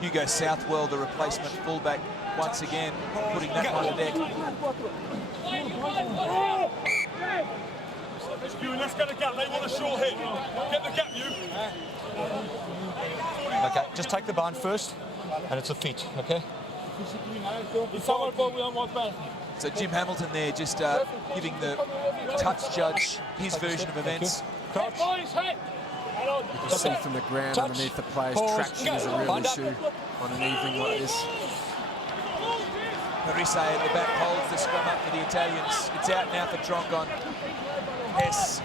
Hugo Southwell, the replacement fullback, once again putting that one to deck. Let's get the gap. They want a short hit. Get the gap, you. Okay, just take the bind first, and it's a feet, okay? It's our ball, we don't want back. So Jim Hamilton there just giving the touch judge his version of events. Hey, boys, hey. You can see from the ground Touch. underneath the players, Pause. traction is a real Bind up. issue on an evening like this. Parise at the back holds the scrum up for the Italians. It's out now for Trongon. Yes,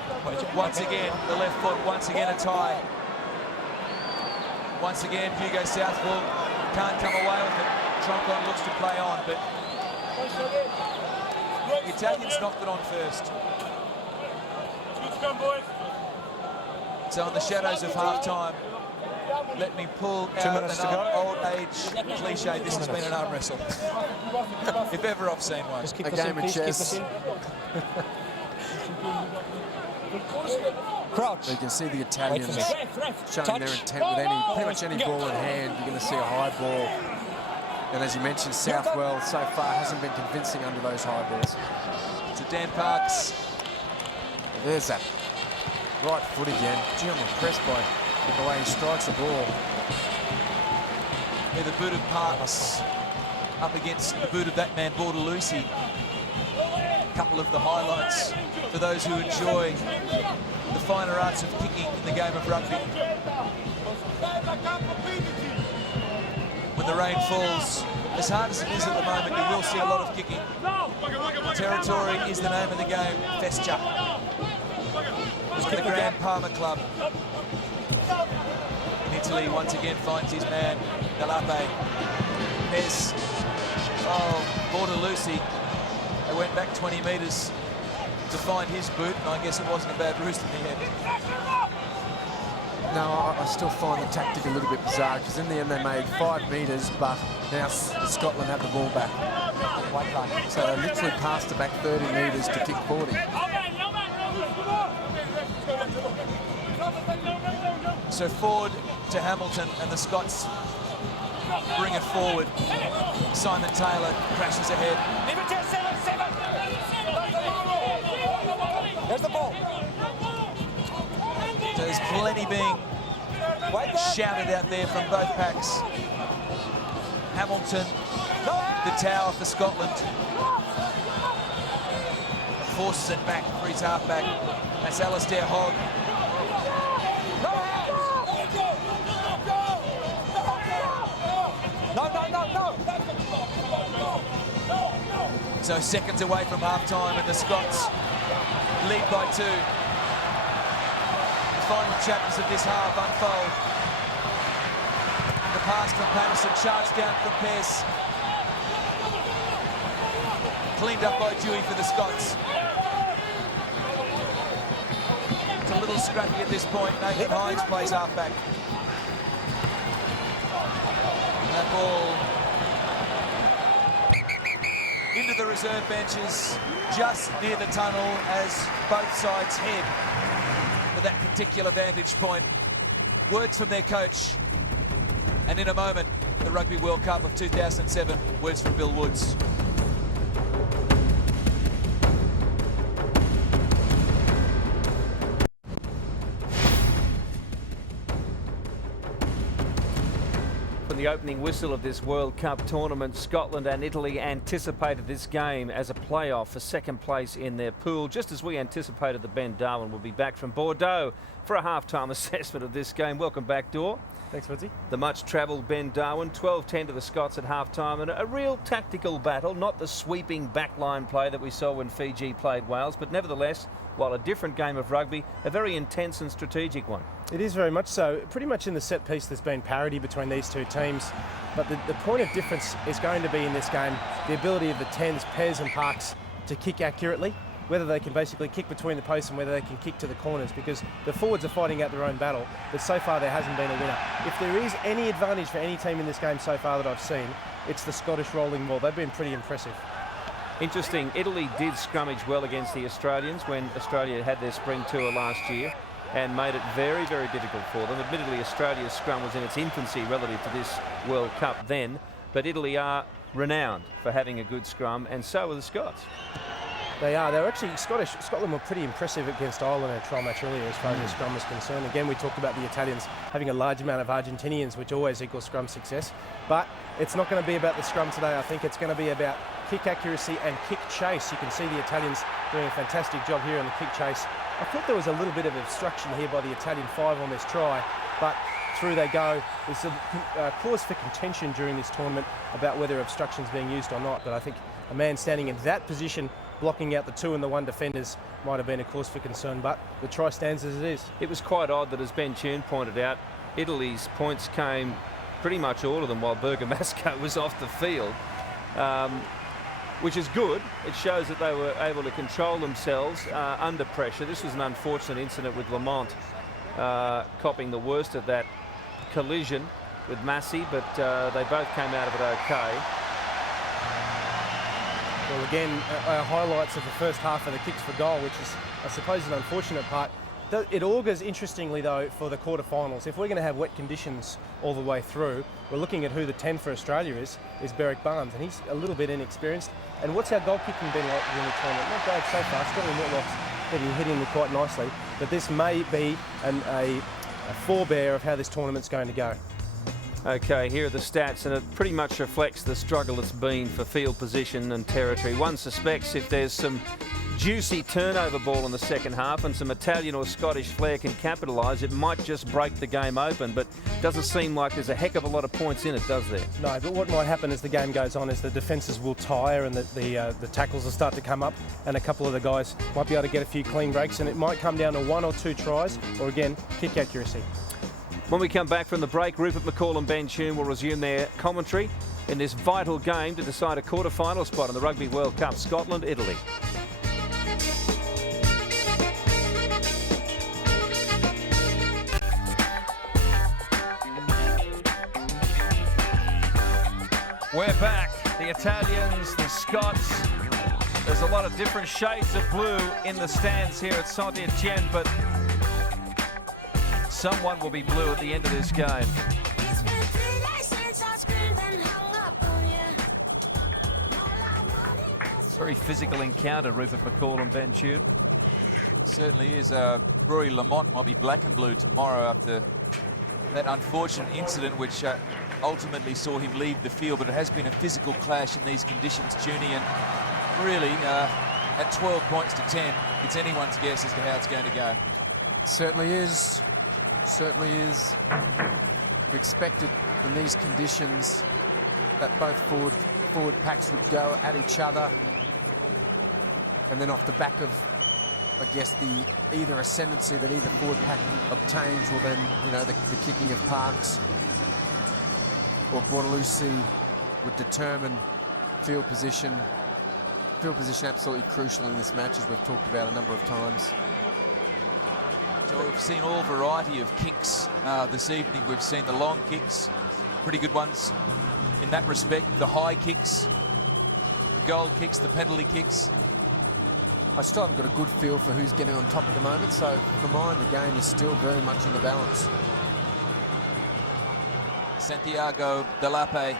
once again, the left foot, once again a tie. Once again, Hugo Southwell can't come away with it. Trongon looks to play on, but the Italians knocked it on first. Good scrum, boys. So in the shadows of half-time, let me pull 2 out minutes to an go. old age cliche. This has been an arm wrestle. If ever I've seen one. Just keep A this in, game of please, keep chess. this in. Crouch. You can see the Italians Wait showing Touch. their intent with pretty much any ball in hand. You're going to see a high ball. And as you mentioned, Southwell so far hasn't been convincing under those high balls. To Dan Parks. There's that right foot again. Gee, I'm impressed by the way he strikes the ball. Yeah, the boot of Parks up against the boot of that man, Bordelucci. A couple of the highlights for those who enjoy the finer arts of kicking in the game of rugby. When the rain falls, as hard as it is at the moment, you will see a lot of kicking. Territory is the name of the game, Festia. The Grand Parma Club. In Italy once again finds his man, Delape. Pes. Oh, Bordelucci. They went back 20 metres to find his boot, and I guess it wasn't a bad roost in the end. No, I still find the tactic a little bit bizarre because in the end they made 5 metres, but now Scotland have the ball back. So they literally passed it back 30 metres to kick 40. So forward to Hamilton, and the Scots bring it forward. Simon Taylor crashes ahead. There's the ball. So there's plenty being shouted out there from both packs. Hamilton, the tower for Scotland, forces it back for his halfback. That's Alistair Hogg. So seconds away from half-time, and the Scots lead by 2. The final chapters of this half unfold. The pass from Patterson, charged down from Pes. Cleaned up by Dewey for the Scots. It's a little scrappy at this point. Nathan Hines plays halfback. And that ball into the reserve benches, just near the tunnel as both sides head for that particular vantage point. Words from their coach. And in a moment, the Rugby World Cup of 2007, words from Bill Woods. The opening whistle of this World Cup tournament, Scotland and Italy anticipated this game as a playoff for second place in their pool, just as we anticipated that Ben Darwin will be back from Bordeaux for a half-time assessment of this game. Welcome back, Dor. Thanks, Fritzy. The much-travelled Ben Darwin, 12-10 to the Scots at half-time, and a real tactical battle, not the sweeping backline play that we saw when Fiji played Wales, but nevertheless, while a different game of rugby, a very intense and strategic one. It is very much so. Pretty much in the set piece there's been parity between these two teams, but the point of difference is going to be in this game the ability of the 10s, Pes and Parks to kick accurately, whether they can basically kick between the posts and whether they can kick to the corners, because the forwards are fighting out their own battle, but so far there hasn't been a winner. If there is any advantage for any team in this game so far that I've seen, it's the Scottish rolling ball. They've been pretty impressive. Interesting, Italy did scrummage well against the Australians when Australia had their spring tour last year and made it very, very difficult for them. Admittedly, Australia's scrum was in its infancy relative to this World Cup then, but Italy are renowned for having a good scrum, and so are the Scots. They are. They're actually Scotland were pretty impressive against Ireland in a trial match earlier as far as the scrum is concerned. Again, we talked about the Italians having a large amount of Argentinians, which always equals scrum success. But it's not going to be about the scrum today. I think it's going to be about kick accuracy and kick chase. You can see the Italians doing a fantastic job here in the kick chase. I thought there was a little bit of obstruction here by the Italian 5 on this try, but through they go. There's a cause for contention during this tournament about whether obstruction's being used or not, but I think a man standing in that position blocking out the 2 and the 1 defenders might have been a cause for concern, but the try stands as it is. It was quite odd that, as Ben Tune pointed out, Italy's points came pretty much all of them while Bergamasco was off the field, which is good. It shows that they were able to control themselves under pressure. This was an unfortunate incident with Lamont copping the worst of that collision with Massey, but they both came out of it okay. Well, again, highlights of the first half of the kicks for goal, which is, I suppose, an unfortunate part. It augurs, interestingly, though, for the quarterfinals. If we're going to have wet conditions all the way through, we're looking at who the 10 for Australia is Berwick Barnes, and he's a little bit inexperienced. And what's our goal kicking been like in the tournament? Not great so far. Scotland Whitlock's hitting them quite nicely, but this may be a forebear of how this tournament's going to go. Okay, here are the stats, and it pretty much reflects the struggle it's been for field position and territory. One suspects if there's some juicy turnover ball in the second half and some Italian or Scottish flair can capitalise, it might just break the game open, but doesn't seem like there's a heck of a lot of points in it, does there? No, but what might happen as the game goes on is the defences will tire and the tackles will start to come up, and a couple of the guys might be able to get a few clean breaks, and it might come down to 1 or 2 tries, or again, kick accuracy. When we come back from the break, Rupert McCall and Ben Tune will resume their commentary in this vital game to decide a quarter-final spot in the Rugby World Cup, Scotland, Italy. We're back. The Italians, the Scots. There's a lot of different shades of blue in the stands here at Saint-Étienne, but someone will be blue at the end of this game. Very physical encounter, Rupert McCall and Ben Tune. Certainly is. Rory Lamont might be black and blue tomorrow after that unfortunate incident which ultimately saw him leave the field, but it has been a physical clash in these conditions, Junie, and really at 12 points to 10, it's anyone's guess as to how it's going to go. Certainly is. Certainly is. We expected in these conditions that both forward packs would go at each other, and then off the back of, I guess, the either ascendancy that either forward pack obtains, or then, you know, the kicking of Parks or Bortolucci would determine field position. Field position absolutely crucial in this match, as we've talked about a number of times. So we've seen all variety of kicks this evening. We've seen the long kicks, pretty good ones in that respect, the high kicks, the goal kicks, the penalty kicks. I still haven't got a good feel for who's getting on top at the moment, so for mine the game is still very much in the balance. Santiago Delape.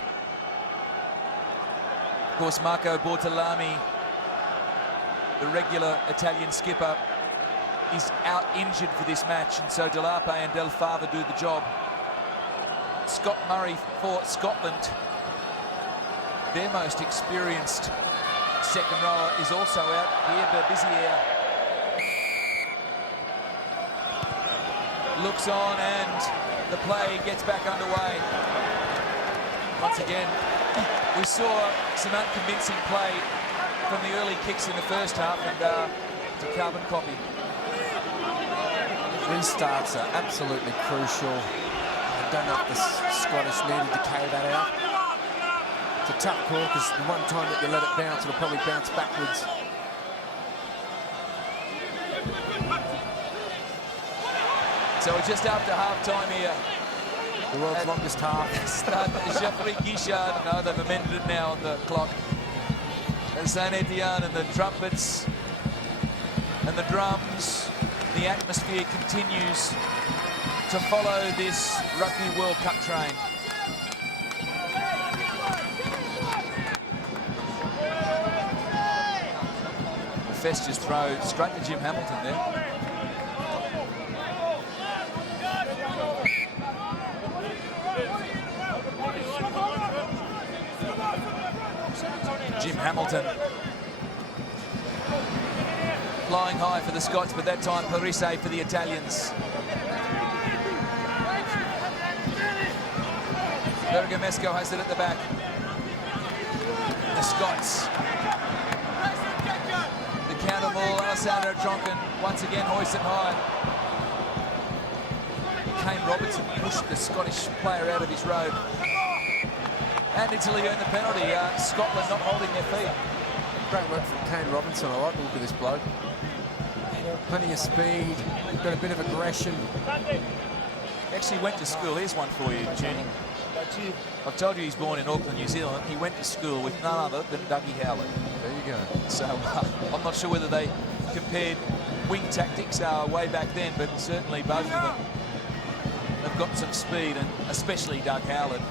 Of course, Marco Bortolami, the regular Italian skipper, is out injured for this match, and so Delape and Del Fava do the job. Scott Murray for Scotland, their most experienced second rower, is also out. Pierre Berbizier looks on, and the play gets back underway. Once again, we saw some unconvincing play from the early kicks in the first half, and it's a carbon copy. Restarts are absolutely crucial. I don't know if the Scottish needed to carry that out. It's a tough call, because the one time that you let it bounce, it'll probably bounce backwards. So we're just after half-time here. The world's longest half. Stade Geoffroy-Guichard. No, they've amended it now on the clock. And Saint-Étienne, and the trumpets and the drums. The atmosphere continues to follow this Rugby World Cup train. Festers throw straight to Jim Hamilton there. Jim Hamilton flying high for the Scots, but that time Parise for the Italians. Bergamesco has it at the back. The Scots. The counter ball, Alessandro Troncan once again hoisted high. Kane Robertson pushed the Scottish player out of his road. And Italy earned the penalty. Scotland not holding their feet. Great work from Kane Robinson. I like the look of this bloke. Plenty of speed, got a bit of aggression. Actually went to school. Here's one for you, Junie. I've told you he's born in Auckland, New Zealand. He went to school with none other than Dougie Howlett. There you go. So I'm not sure whether they compared wing tactics way back then, but certainly both of them have got some speed, and especially Doug Howlett,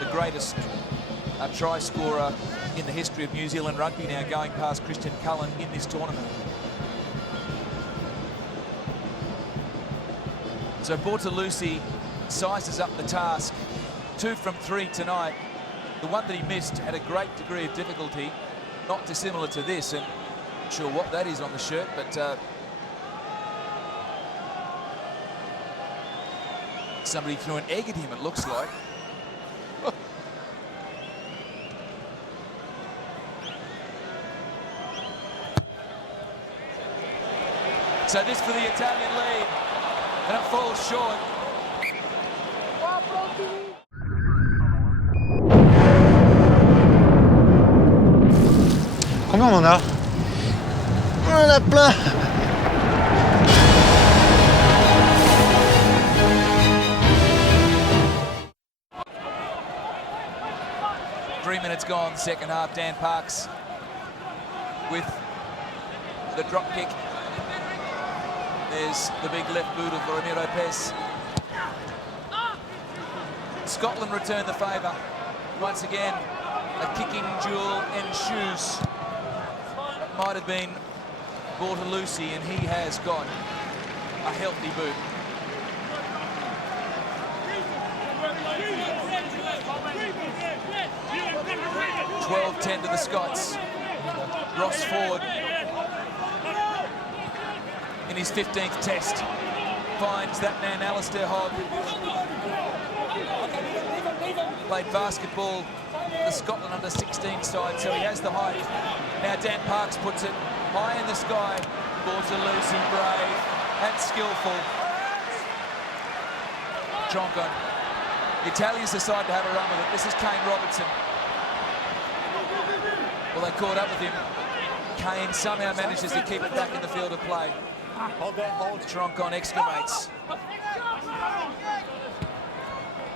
the greatest try scorer in the history of New Zealand rugby now, going past Christian Cullen in this tournament. So Bortolussi sizes up the task. 2 from 3 tonight. The one that he missed had a great degree of difficulty, not dissimilar to this, and not sure what that is on the shirt, but somebody threw an egg at him, it looks like. So this for the Italian lead, and it falls short. Combien on en a? On en a plein. Three minutes gone, second half. Dan Parks with the drop kick. There's the big left boot of Ramiro Pes. Scotland return the favour. Once again, a kicking duel ensues. It might have been Bortolussi, and he has got a healthy boot. 12-10 to the Scots. Ross Ford in his 15th test finds that man Alistair Hogg. Played basketball the Scotland under-16 side, so he has the height. Now Dan Parks puts it high in the sky. Bortolussi brave and skillful. Troncan. The Italians decide to have a run with it. This is Kane Robertson. Well, they caught up with him. Kane somehow manages to keep it back in the field of play. Hold that, hold. Troncan excavates.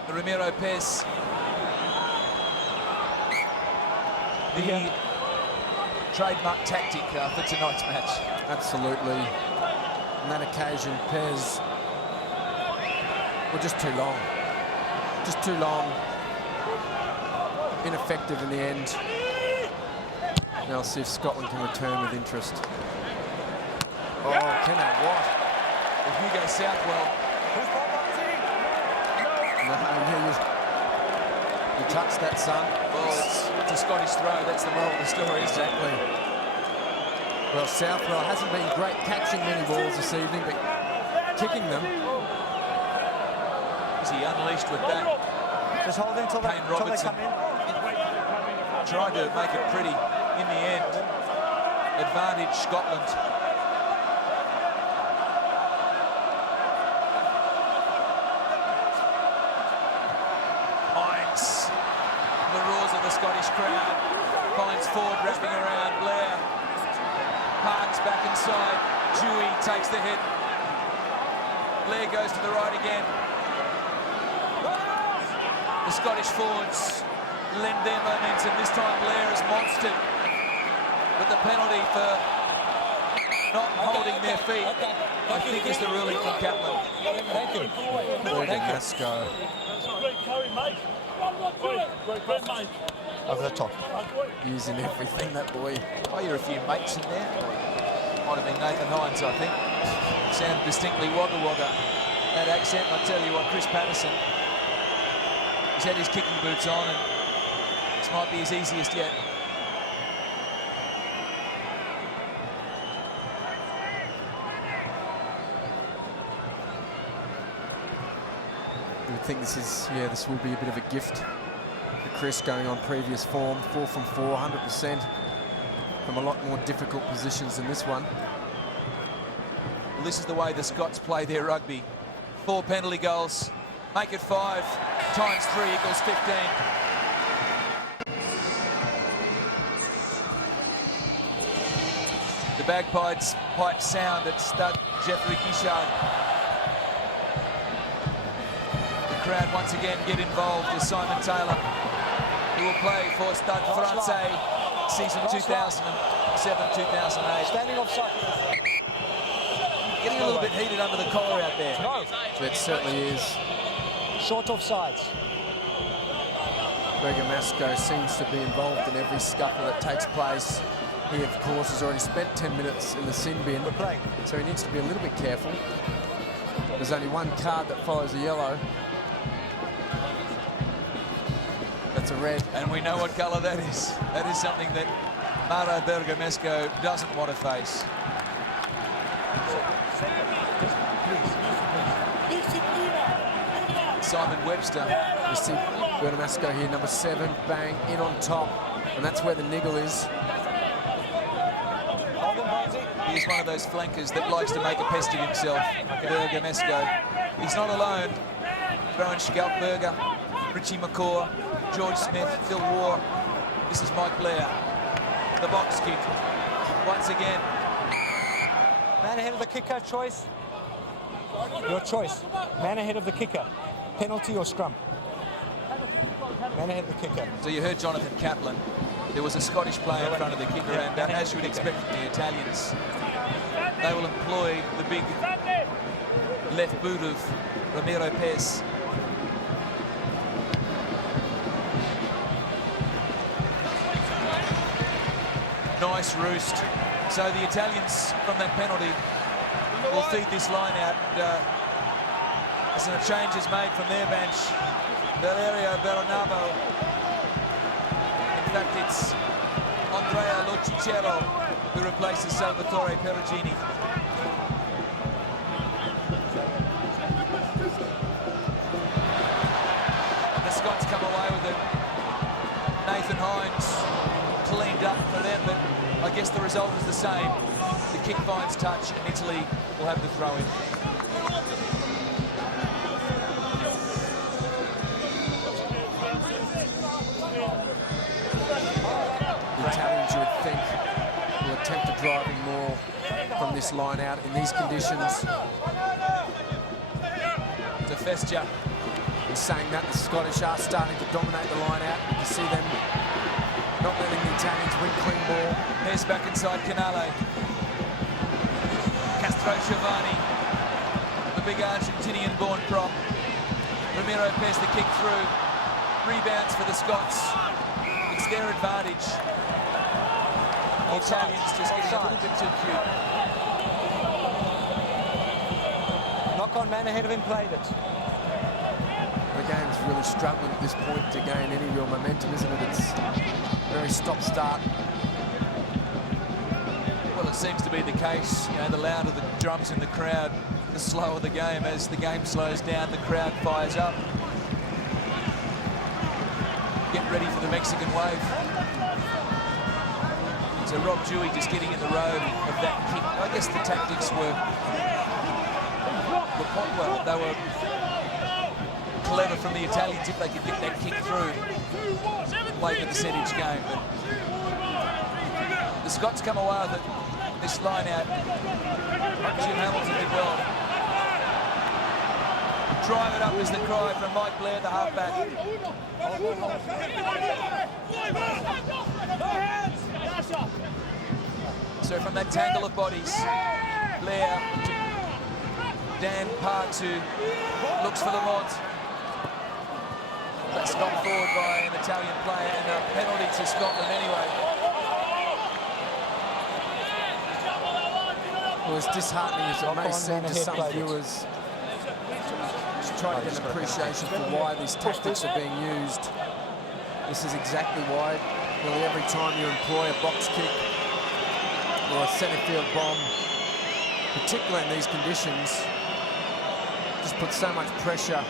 The Ramiro Pes. The trademark tactic for tonight's match. Absolutely. On that occasion, Pes were just too long. Just too long. Ineffective in the end. Now let's see if Scotland can return with interest. Oh, can they what? Well, Hugo Southwell. No, you touched that, son. Well, it's a Scottish throw. That's the moral of the story. Exactly. Well, Southwell hasn't been great catching many balls this evening, but kicking them. Is he unleashed with that? Just hold him till Kane Robertson they come in. trying to make it pretty in the end. Advantage Scotland. Hines, the roars of the Scottish crowd. Finds Ford wrapping around Blair. Parks back inside. Dewey takes the hit. Blair goes to the right again. The Scottish forwards lend their momentum. This time Blair is monstered. But the penalty for not holding their feet, I think, is the ruling from Kaplan. Thank you. Masco. Great carry, mate. Great, mate. Over the top. Using everything, that boy. Oh, you're a few mates in there. Might have been Nathan Hines, I think. Sounded distinctly Wagga Wagga. That accent, I tell you what, Chris Patterson, he's had his kicking boots on, and this might be his easiest yet. I would think this will be a bit of a gift for Chris, going on previous form. 4 from 4, 100% from a lot more difficult positions than this one. Well, this is the way the Scots play their rugby. 4 penalty goals, make it 5 times 3 equals 15. The bagpipes sound at Stade Geoffroy-Guichard. The crowd once again get involved as Simon Taylor, who will play for Stade Francais season 2007-2008. Standing offside. Getting a little bit heated under the collar out there. No. It certainly is. Short offsides. Bergamasco seems to be involved in every scuffle that takes place. He, of course, has already spent 10 minutes in the sin bin, so he needs to be a little bit careful. There's only one card that follows a yellow. That's a red. And we know what colour that is. That is something that Mauro Bergamasco doesn't want to face. Simon Webster. You see Bergamasco here, number 7, bang, in on top, and that's where the niggle is. He's one of those flankers that likes to make a pest of himself, Bergamasco. He's not alone. Rowan Schalkberger, Richie McCaw, George Smith, Phil Waugh. This is Mike Blair. The box kick. Once again. Man ahead of the kicker, choice. Your choice. Man ahead of the kicker. Penalty or scrum? Man ahead of the kicker. So you heard Jonathan Kaplan. There was a Scottish player in front of the kicker, and as you would expect from the Italians, they will employ the big left boot of Ramiro Pez. Nice roost. So the Italians from that penalty will feed this line out. As a change is made from their bench, Valerio Bernabo. In fact, it's Andrea Locicero who replaces Salvatore Perugini. The Scots come away with it. Nathan Hines cleaned up for them, but I guess the result is the same. The kick finds touch, and Italy will have the throw-in. The Italians, you would think, will attempt to drive in more from this line out in these conditions. To Festia. In saying that, the Scottish are starting to dominate the line out. You can see them not letting the Italians win clean ball. Pez back inside Canale. Castro Giovanni, the big Argentinian-born prop. Ramiro Pez the kick through. Rebounds for the Scots. It's their advantage. The Italians just getting a little bit too cute. Knock on, man ahead of him played it. The game's really struggling at this point to gain any real momentum, isn't it? It's very stop-start. Well, it seems to be the case. You know, the louder the drums in the crowd, the slower the game. As the game slows down, the crowd fires up. Get ready for the Mexican wave. So Rob Dewey just getting in the road of that kick. I guess the tactics were well, they were clever from the Italians if they could get that kick through late in the percentage game. But the Scots come away with it. This line out. Jim Hamilton did well. Drive it up is the cry from Mike Blair, the halfback. So from that tangle of bodies, Blair to Dan Parks, who looks for Lamont. That's knocked forward by an Italian player, and a penalty to Scotland anyway. Well, as disheartening as it may seem to some viewers, just try to get an appreciation for why these tactics are being used. This is exactly why. Nearly every time you employ a box kick or a centre field bomb, particularly in these conditions, just puts so much pressure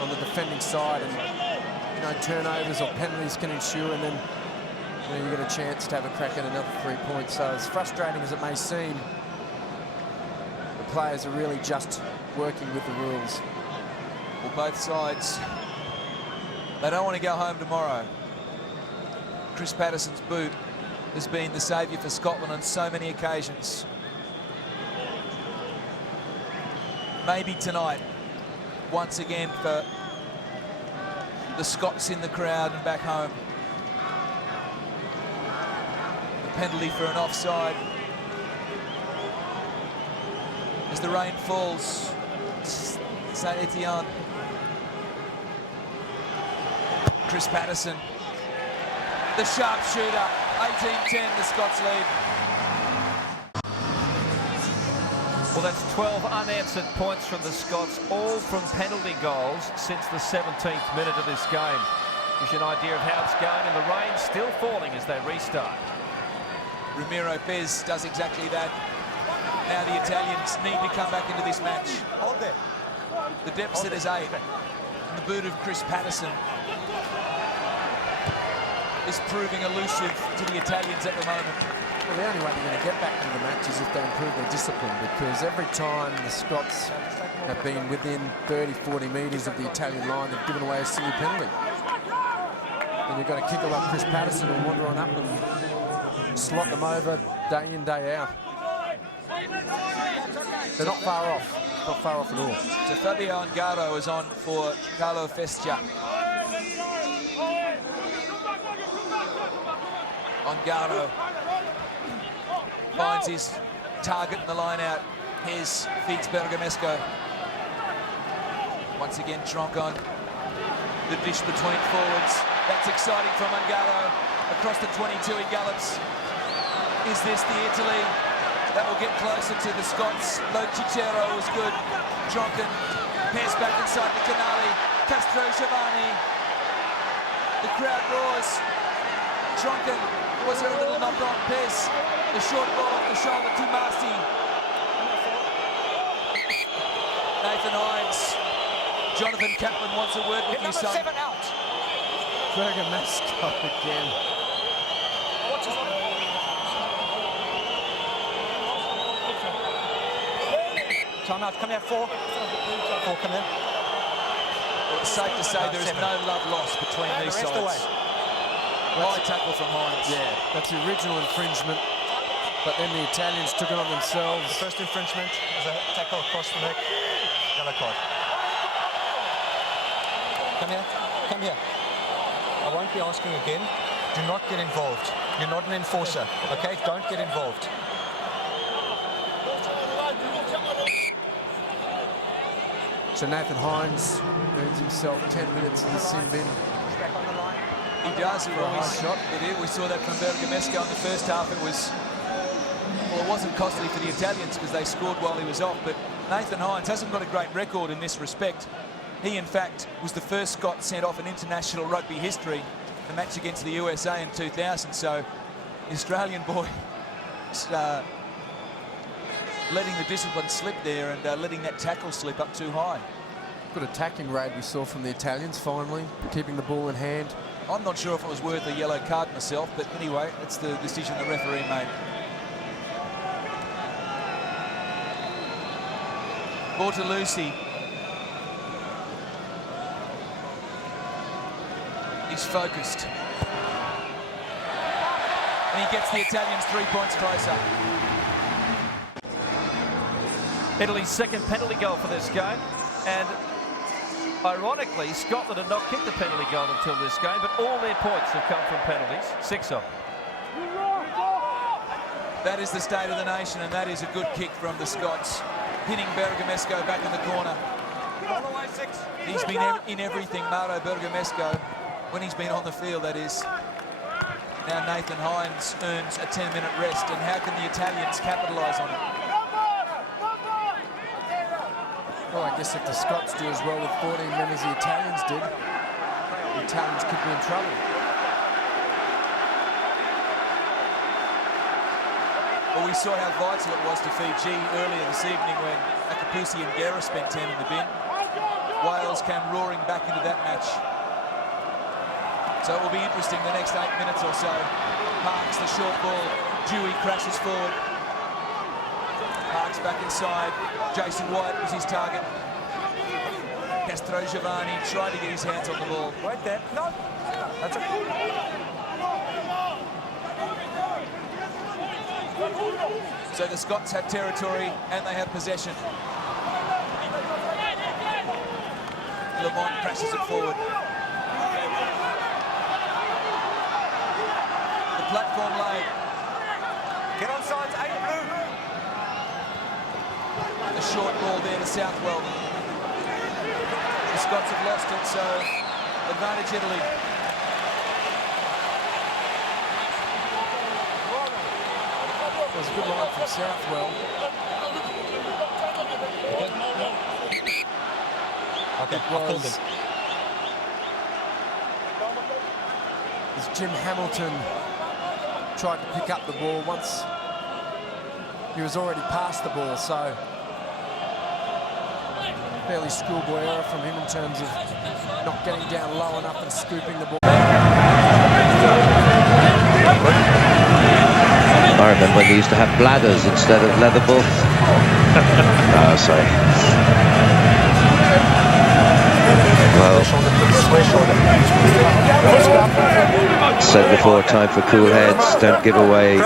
on the defending side, and turnovers or penalties can ensue, and then you get a chance to have a crack at another 3 points. So as frustrating as it may seem, the players are really just working with the rules. Well, both sides, they don't want to go home tomorrow. Chris Patterson's boot has been the saviour for Scotland on so many occasions. Maybe tonight, once again, for the Scots in the crowd and back home. The penalty for an offside. As the rain falls, Saint-Étienne. Chris Patterson, the sharpshooter, 18-10, the Scots lead. Well, that's 12 unanswered points from the Scots, all from penalty goals since the 17th minute of this game. Gives you an idea of how it's going, and the rain's still falling as they restart. Ramiro Pez does exactly that. Now the Italians need to come back into this match. Hold there. The deficit is 8. And the boot of Chris Patterson is proving elusive to the Italians at the moment. Well, the only way they're going to get back into the match is if they improve their discipline, because every time the Scots have been within 30, 40 metres of the Italian line, they've given away a silly penalty. And you've got to kick it like Chris Patterson and wander on up and slot them over day in, day out. They're not far off at all. So Fabio Ongaro is on for Carlo Festia. Ongaro finds his target in the line out. His feeds Bergamesco. Once again, Troncon. The dish between forwards. That's exciting from Ongaro. Across the 22 he gallops. Is this the Italy that will get closer to the Scots? Lo Cicero was good. Troncon. Pez back inside the Canali. Castro Giovanni. The crowd roars. Troncon. Was there a little knock on Pez? The short ball off the shoulder to Marcy. Nathan Hines. Jonathan Kaplan wants a word with you, son. 7 out. Bergamesco again. Time out. Come here, 4. 4, come here. Well, it's safe to say there is no love lost between these sides. High tackle from Hines. Yeah, that's the original infringement, but then the Italians took it on themselves. The first infringement is a tackle across the neck. Yellow card. Come here. Come here. I won't be asking again. Do not get involved. You're not an enforcer, okay? Don't get involved. So Nathan Hines earns himself 10 minutes in the sin bin. He does. For a high shot. We saw that from Bergamesco in the first half. It wasn't costly for the Italians because they scored while he was off, but Nathan Hines hasn't got a great record in this respect. He, in fact, was the first Scot sent off in international rugby history, the match against the USA in 2000. So the Australian boy letting the discipline slip there and letting that tackle slip up too high. Good attacking raid we saw from the Italians finally, keeping the ball in hand. I'm not sure if it was worth a yellow card myself, but anyway, it's the decision the referee made. Bortolucci. He's focused. And he gets the Italians 3 points closer. Italy's second penalty goal for this game, and ironically, Scotland had not kicked a penalty goal until this game, but all their points have come from penalties, 6 of them. That is the state of the nation, and that is a good kick from the Scots, hitting Bergamesco back in the corner. He's been in everything, Mauro Bergamesco, when he's been on the field, that is. Now Nathan Hines earns a 10-minute rest, and how can the Italians capitalise on it? Well, I guess if the Scots do as well with 14 men as the Italians did, the Italians could be in trouble. Well, we saw how vital it was to Fiji earlier this evening when Akapusi and Guerra spent 10 in the bin. Wales came roaring back into that match. So it will be interesting the next 8 minutes or so. Parks the short ball. Dewey crashes forward. Parks back inside. Jason White was his target. Castro Giovanni tried to get his hands on the ball. Right there. No. That's it. So the Scots have territory and they have possession. Lamont crashes it forward. The platform laid. Get on sides, 8 blue. The short ball there to Southwell. The Scots have lost it, so advantage Italy. It was a good line from Southwell. Okay, It was as Jim Hamilton tried to pick up the ball once he was already past the ball, so fairly schoolboy error from him in terms of not getting down low enough and scooping the ball. I remember when they used to have bladders instead of leather balls. Oh, sorry. Well, said before, time for cool heads. Don't give away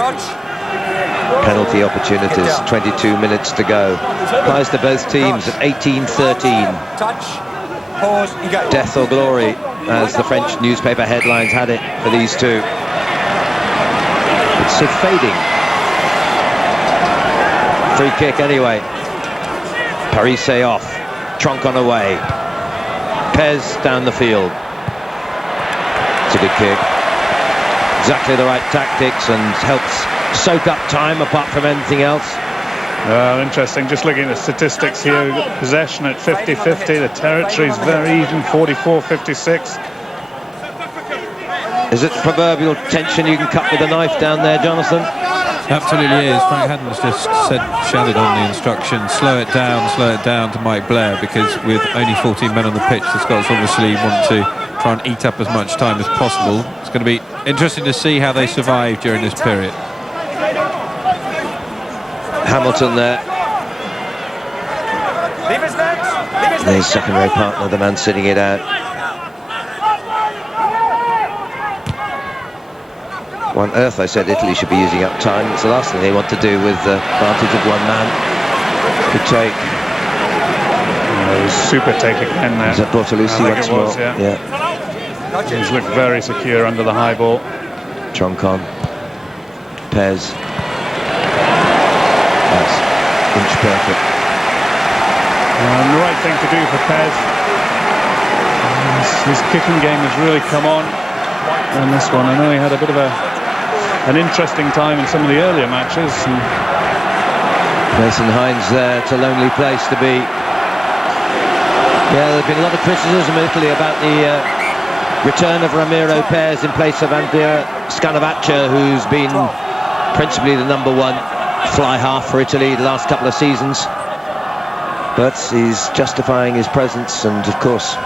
penalty opportunities. 22 minutes to go. Applies to both teams at 18-13. Touch, pause, engage. Death or glory, as the French newspaper headlines had it for these two. It's so fading. Free kick anyway. Parise off. Troncon away. Pez down the field. It's a good kick. Exactly the right tactics and helps soak up time apart from anything else. Interesting. Just looking at the statistics here. We've got possession at 50-50. The territory is very even, 44-56. Is it the proverbial tension you can cut with a knife down there, Jonathan? Absolutely is. Frank Haddon's just shouted on the instruction, slow it down to Mike Blair, because with only 14 men on the pitch, the Scots obviously want to try and eat up as much time as possible. It's going to be interesting to see how they survive during this period. Hamilton there. His second row partner, the man sitting it out. Why on earth I said Italy should be using up time? It's the last thing they want to do with the advantage of one man. Good take. It was super take again there. Is that Bortolucci once more? Was, yeah. He's looked very secure under the high ball. Troncon. Pez. That's inch perfect. The right thing to do for Pez. His kicking game has really come on. And this one, I know he had a bit of an interesting time in some of the earlier matches. Mason Hines there, it's a lonely place to be. Yeah, there's been a lot of criticism in Italy about the return of Ramiro Pez in place of Andrea Scanavaccia, who's been principally the #1 fly half for Italy the last couple of seasons. But he's justifying his presence, and of course,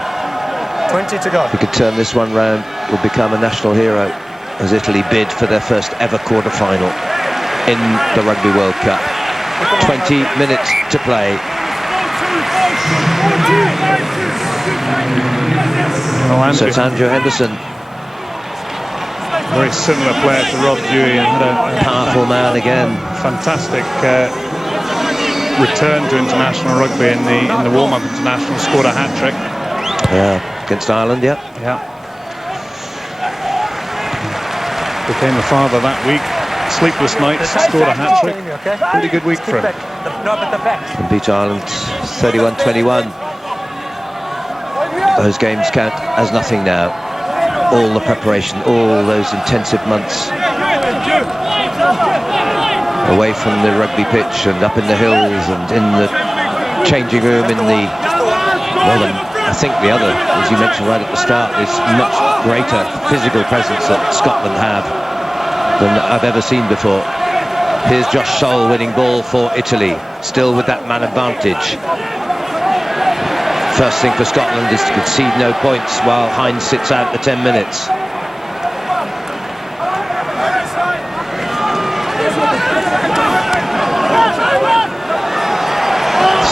20 to go. If he could turn this one round, would become a national hero as Italy bid for their first ever quarter-final in the Rugby World Cup. 20 minutes to play. So it's Andrew Henderson. Very similar player to Rob Dewey, and had a powerful man again. Fantastic return to international rugby in the warm-up international. Scored a hat-trick. Yeah, against Ireland, yeah. Yeah. Became a father that week. Sleepless nights, scored a hat-trick. Pretty good week for him. And beat Ireland 31-21. Those games count as nothing now. All the preparation, all those intensive months away from the rugby pitch and up in the hills and in the changing room in the, I think the other, as you mentioned right at the start, is much greater physical presence that Scotland have than I've ever seen before. Here's Josh Scholl winning ball for Italy, still with that man advantage. First thing for Scotland is to concede no points while Hines sits out the 10 minutes.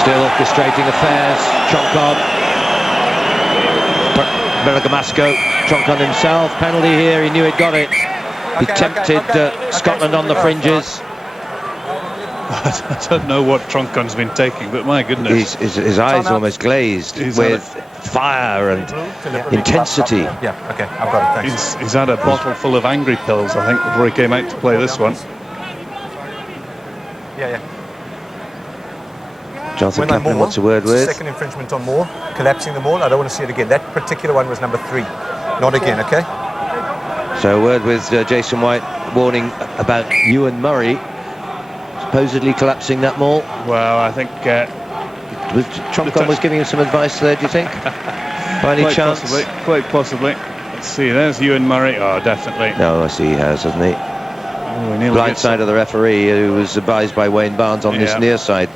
Still orchestrating affairs, Chonkon. Bergamasco, Chonkon himself, penalty here, he knew he'd got it. He tempted Scotland on the fringes. I don't know what Chonkon's been taking, but my goodness. His eyes almost glazed with fire and intensity. Yeah, okay, I've got it, thanks. He's had a bottle full of angry pills, I think, before he came out to play this one. Yeah. Jonathan Kaplan wants a word with. Second infringement on Moore, collapsing the Moore. I don't want to see it again. That particular one was number 3. Not again, okay? So a word with Jason White, warning about Ewan Murray supposedly collapsing that Moore. Well, I think Chonkon was giving him some advice there, do you think? By any chance? Quite possibly. Let's see, there's Ewan Murray. Oh, definitely. No, I see he has, hasn't he? Oh, blind side of the referee, who was advised by Wayne Barnes on this near side.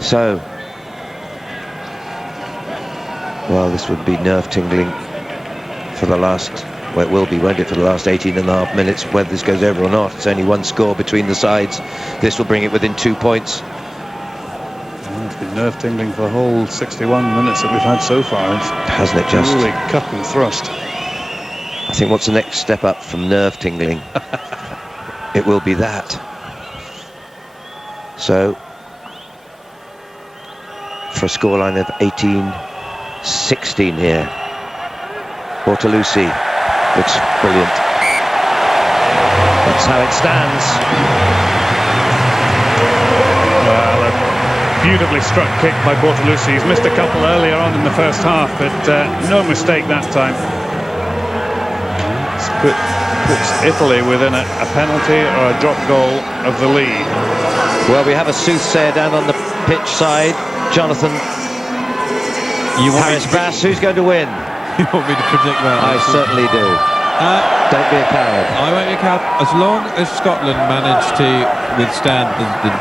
So, well, this would be nerve-tingling for the last, well, it will be, won't it, for the last 18.5 minutes, whether this goes over or not. It's only one score between the sides. This will bring it within 2 points. It's been nerve-tingling for the whole 61 minutes that we've had so far. Hasn't it just? Really cut and thrust. I think what's the next step up from nerve-tingling? It will be that. So, for a scoreline of 18-16 here. Bortolussi looks brilliant. That's how it stands. Well, a beautifully struck kick by Bortolussi. He's missed a couple earlier on in the first half, but no mistake that time. It's puts Italy within a penalty or a drop goal of the lead. Well, we have a soothsayer down on the pitch side. Jonathan, Harris Bass, who's going to win? You want me to predict that? I certainly do. Don't be a coward. I won't be a coward. As long as Scotland manage to withstand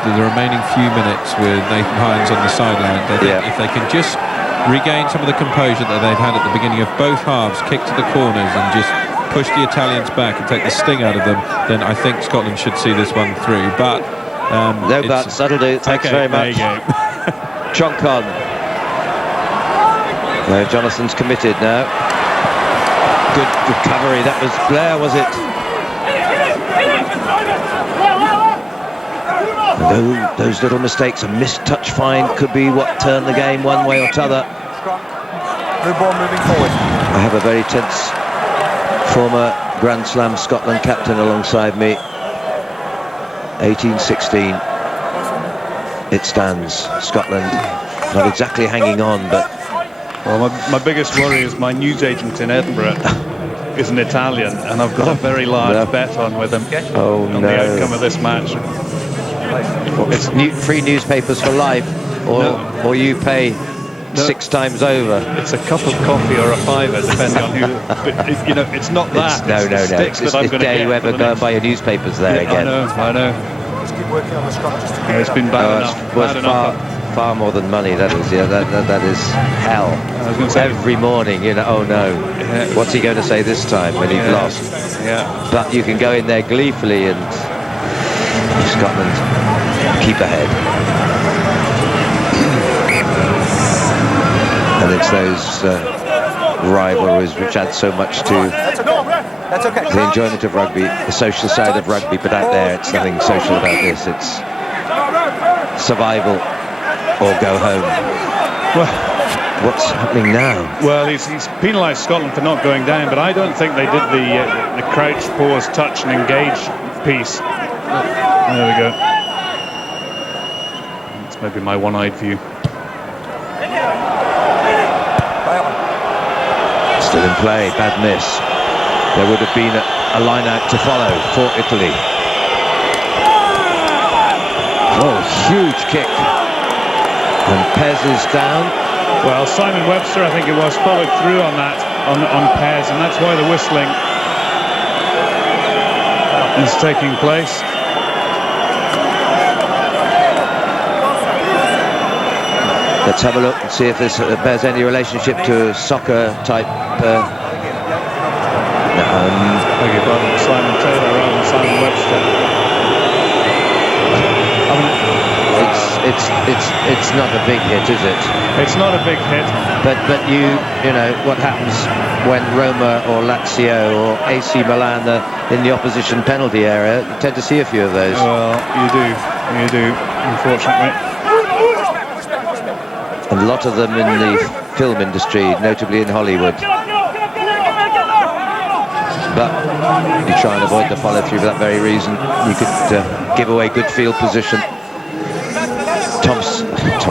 the remaining few minutes with Nathan Hines on the sideline, if they can just regain some of the composure that they've had at the beginning of both halves, kick to the corners and just push the Italians back and take the sting out of them, then I think Scotland should see this one through. But no buts, that'll do. Thanks very much. There you go. Chonkon. Jonathan's committed now. Good recovery. That was Blair, was it? Those little mistakes, a missed touch fine could be what turned the game one way or t'other. Blue ball moving forward. I have a very tense former Grand Slam Scotland captain alongside me. 18-16. It stands. Scotland not exactly hanging on, but... Well, my biggest worry is my newsagent in Edinburgh is an Italian, and I've got a very large bet on with him on the outcome of this match. It's free newspapers for life, or you pay 6 times over. It's a cup of coffee or a fiver, depending on who. But you know, it's not that. No. It's dare you ever go and buy your newspapers there again. I know. Just keep working on the scrum. It's been bad enough. Far more than money. That is, that is hell. I was going to say every morning. Oh no, what's he going to say this time when he's lost? Yeah. But you can go in there gleefully and Scotland keep ahead. And it's those rivalries which add so much to the enjoyment of rugby, the social side of rugby, but out there it's nothing social about this. It's survival or go home. Well, what's happening now? Well, he's penalised Scotland for not going down, but I don't think they did the crouch, pause, touch and engage piece. There we go. That's maybe my one-eyed view. Still in play, bad miss. There would have been a line-out to follow for Italy. Oh, huge kick. And Pez is down. Well, Simon Webster, I think it was, followed through on that, on Pez, and that's why the whistling is taking place. Let's have a look and see if this bears any relationship to a soccer type. Beg your pardon, Simon Taylor rather than Simon Webster. It's not a big hit, is it? It's not a big hit. But you know what happens when Roma or Lazio or AC Milan are in the opposition penalty area. You tend to see a few of those. Well, you do, unfortunately. And a lot of them in the film industry, notably in Hollywood. But you try and avoid the follow-through for that very reason. You could give away good field position. Tom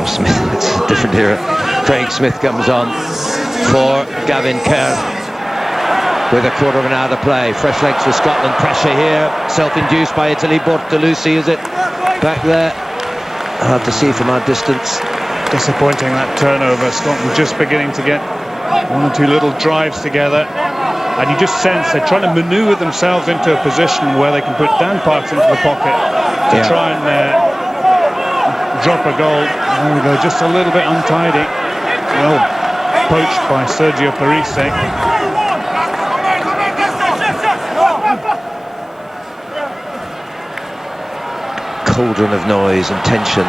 Smith, it's a different era. Craig Smith comes on for Gavin Kerr with a quarter of an hour to play. Fresh legs for Scotland. Pressure here, self-induced by Italy. Bortolucci, is it? Back there. Hard to see from our distance. Disappointing, that turnover. Scotland just beginning to get one or two little drives together. And you just sense they're trying to manoeuvre themselves into a position where they can put Dan Parks into the pocket to try and drop a goal. There we go, just a little bit untidy. Well poached by Sergio Parisse. Cauldron of noise and tension.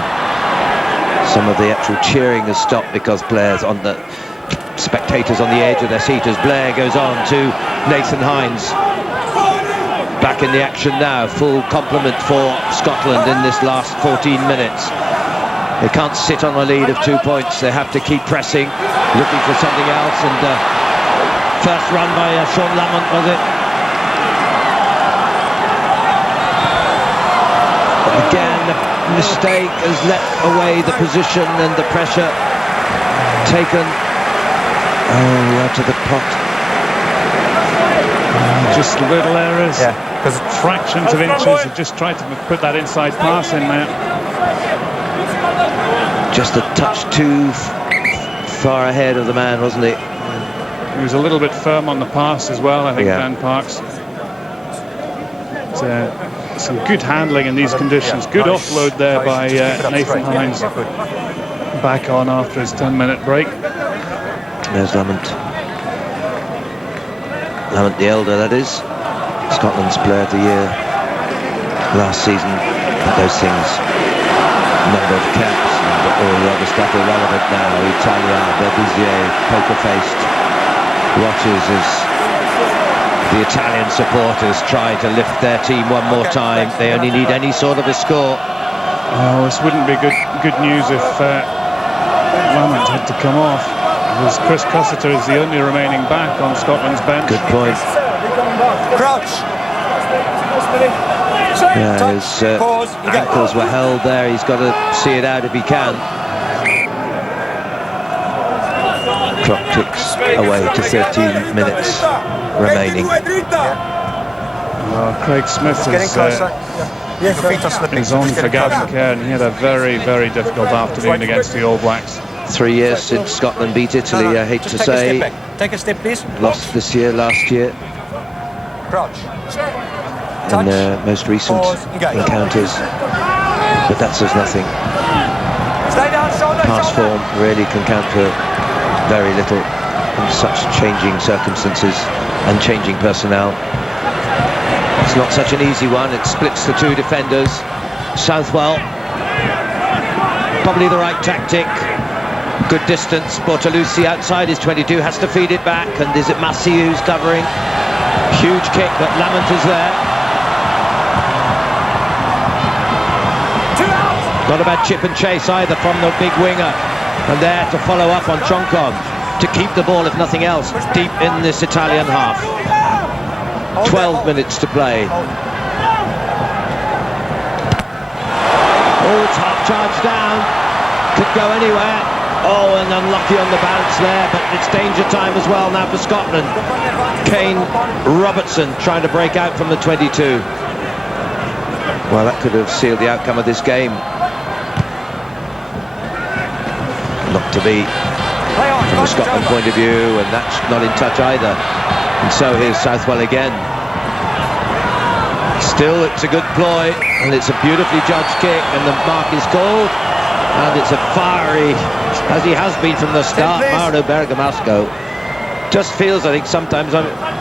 Some of the actual cheering has stopped because players on the spectators on the edge of their seat as Blair goes on to Nathan Hines. Back in the action now, full complement for Scotland in this last 14 minutes. They can't sit on a lead of 2 points. They have to keep pressing, looking for something else. And first run by Sean Lamont, was it? But again, the mistake has let away the position and the pressure taken out of the pot. Just little errors, because fractions of inches. Have just tried to put that inside pass in there. Just a touch too far ahead of the man, wasn't he? He was a little bit firm on the pass as well, I think, Dan Parks. Some good handling in these conditions. Good offload there by Nathan Hines. Back on after his 10-minute break. There's Lamont. Lamont the elder, that is. Scotland's player of the year last season. But those things, number of caps and all the other stuff irrelevant now. Italia, Berbizier, poker-faced, watches as the Italian supporters try to lift their team one more time. They only need any sort of a score. Oh, this wouldn't be good news if Lamont had to come off. Because Chris Cussiter is the only remaining back on Scotland's bench. Good point. Crouch. Yeah, his ankles were held there. He's got to see it out if he can. Clock ticks away to 13 minutes remaining. Well, Craig Smith is on for Gavin Kerr, and he had a very, very difficult afternoon against the All Blacks. 3 years since Scotland beat Italy, I hate to say. Take a step, please. Lost this year, last year. Crouch. In their most recent encounters. But that says nothing. Past form really can count for very little in such changing circumstances and changing personnel. It's not such an easy one. It splits the two defenders. Southwell, probably the right tactic. Good distance. Bortolucci outside his 22 has to feed it back, and is it Massey who's covering? Huge kick, but Lamont is there. Not a bad chip and chase either from the big winger, and there to follow up on Chonkov to keep the ball, if nothing else, deep in this Italian half. 12 minutes to play. Oh, it's half charged down. Could go anywhere. Oh, and unlucky on the bounce there, but it's danger time as well now for Scotland. Kane Robertson trying to break out from the 22. Well, that could have sealed the outcome of this game. to be from a Scotland point of view, and that's not in touch either. And so here's Southwell again. Still, it's a good ploy, and it's a beautifully judged kick, and the mark is called, and it's a fiery, as he has been from the start, Mauro Bergamasco. Just feels, I think, sometimes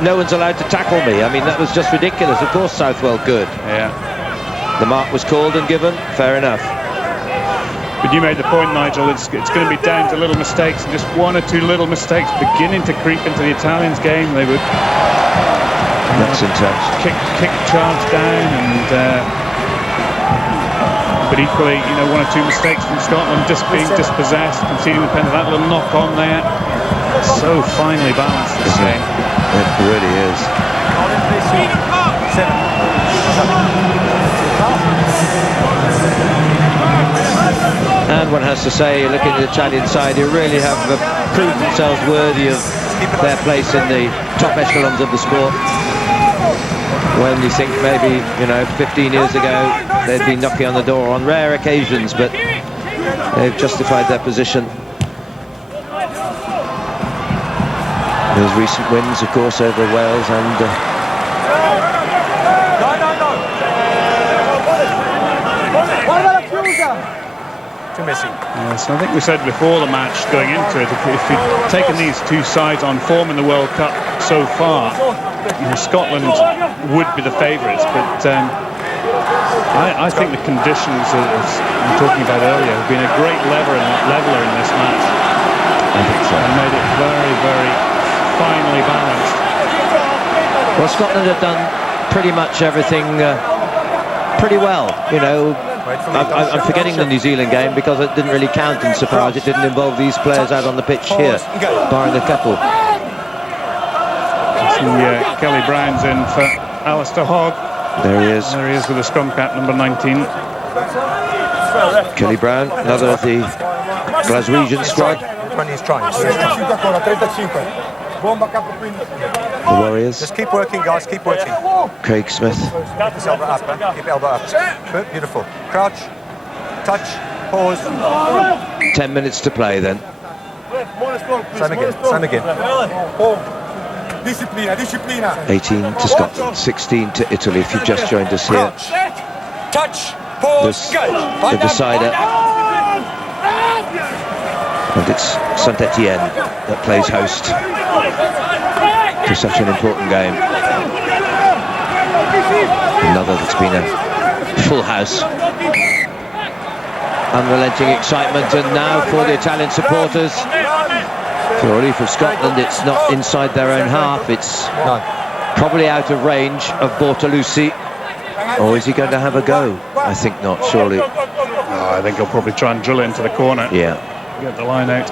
no one's allowed to tackle me. I mean, that was just ridiculous. Of course, Southwell could. Yeah. The mark was called and given. Fair enough. But you made the point, Nigel, it's going to be down to little mistakes, and just one or two little mistakes beginning to creep into the Italians' game. They would That's in touch. Kick charge down, and but equally, you know, one or two mistakes from Scotland, just being dispossessed, conceding the penalty, that little knock on there. So finely balanced, this game. It really is. And one has to say, looking at the Italian side, they really have proved themselves worthy of their place in the top echelons of the sport. When you think maybe, you know, 15 years ago, they'd been knocking on the door on rare occasions, but they've justified their position. Those recent wins, of course, over Wales and... Yes, I think we said before the match going into it, if we'd taken these two sides on form in the World Cup so far, you know, Scotland would be the favourites, but I think the conditions, as we were talking about earlier, have been a great leveler in this match. I think so. And made it very, very finely balanced. Well, Scotland have done pretty much everything pretty well, you know. I'm forgetting the New Zealand game because it didn't really count insofar as it didn't involve these players out on the pitch here, barring a couple. Kelly Brown's in for Alistair Hogg. There he is. There he is with the scrum cap, number 19. Kelly Brown, another of the Glaswegian squad. The Warriors. Just keep working, guys, keep working. Craig Smith. Keep this elbow up, huh? Keep elbow up. Good, beautiful. Crouch, touch, pause. 10 minutes to play then. Same again. 18 to Scotland, 16 to Italy, if you've just joined us here. Touch, pause, The decider. And it's Saint-Étienne that plays host to such an important game. Another that's been a full house. Unrelenting excitement, and now for the Italian supporters. For relief of Scotland, it's not inside their own half, it's probably out of range of Bortolussi. Or is he going to have a go? I think not, surely. Oh, I think he'll probably try and drill it into the corner. Yeah. Get the line out.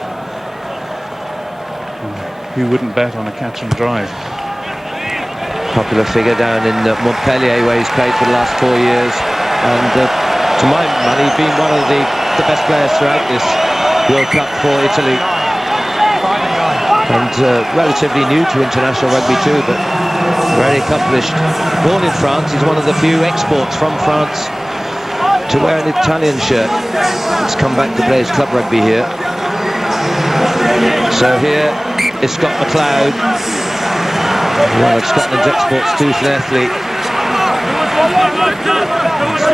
Who wouldn't bet on a catch and drive? Popular figure down in Montpellier, where he's played for the last 4 years, and to my money, been one of the best players throughout this World Cup for Italy, and relatively new to international rugby too, but very accomplished. Born in France, he's one of the few exports from France to wear an Italian shirt. He's come back to play his club rugby here. So here is Scott McLeod, one of Scotland's exports to an athlete.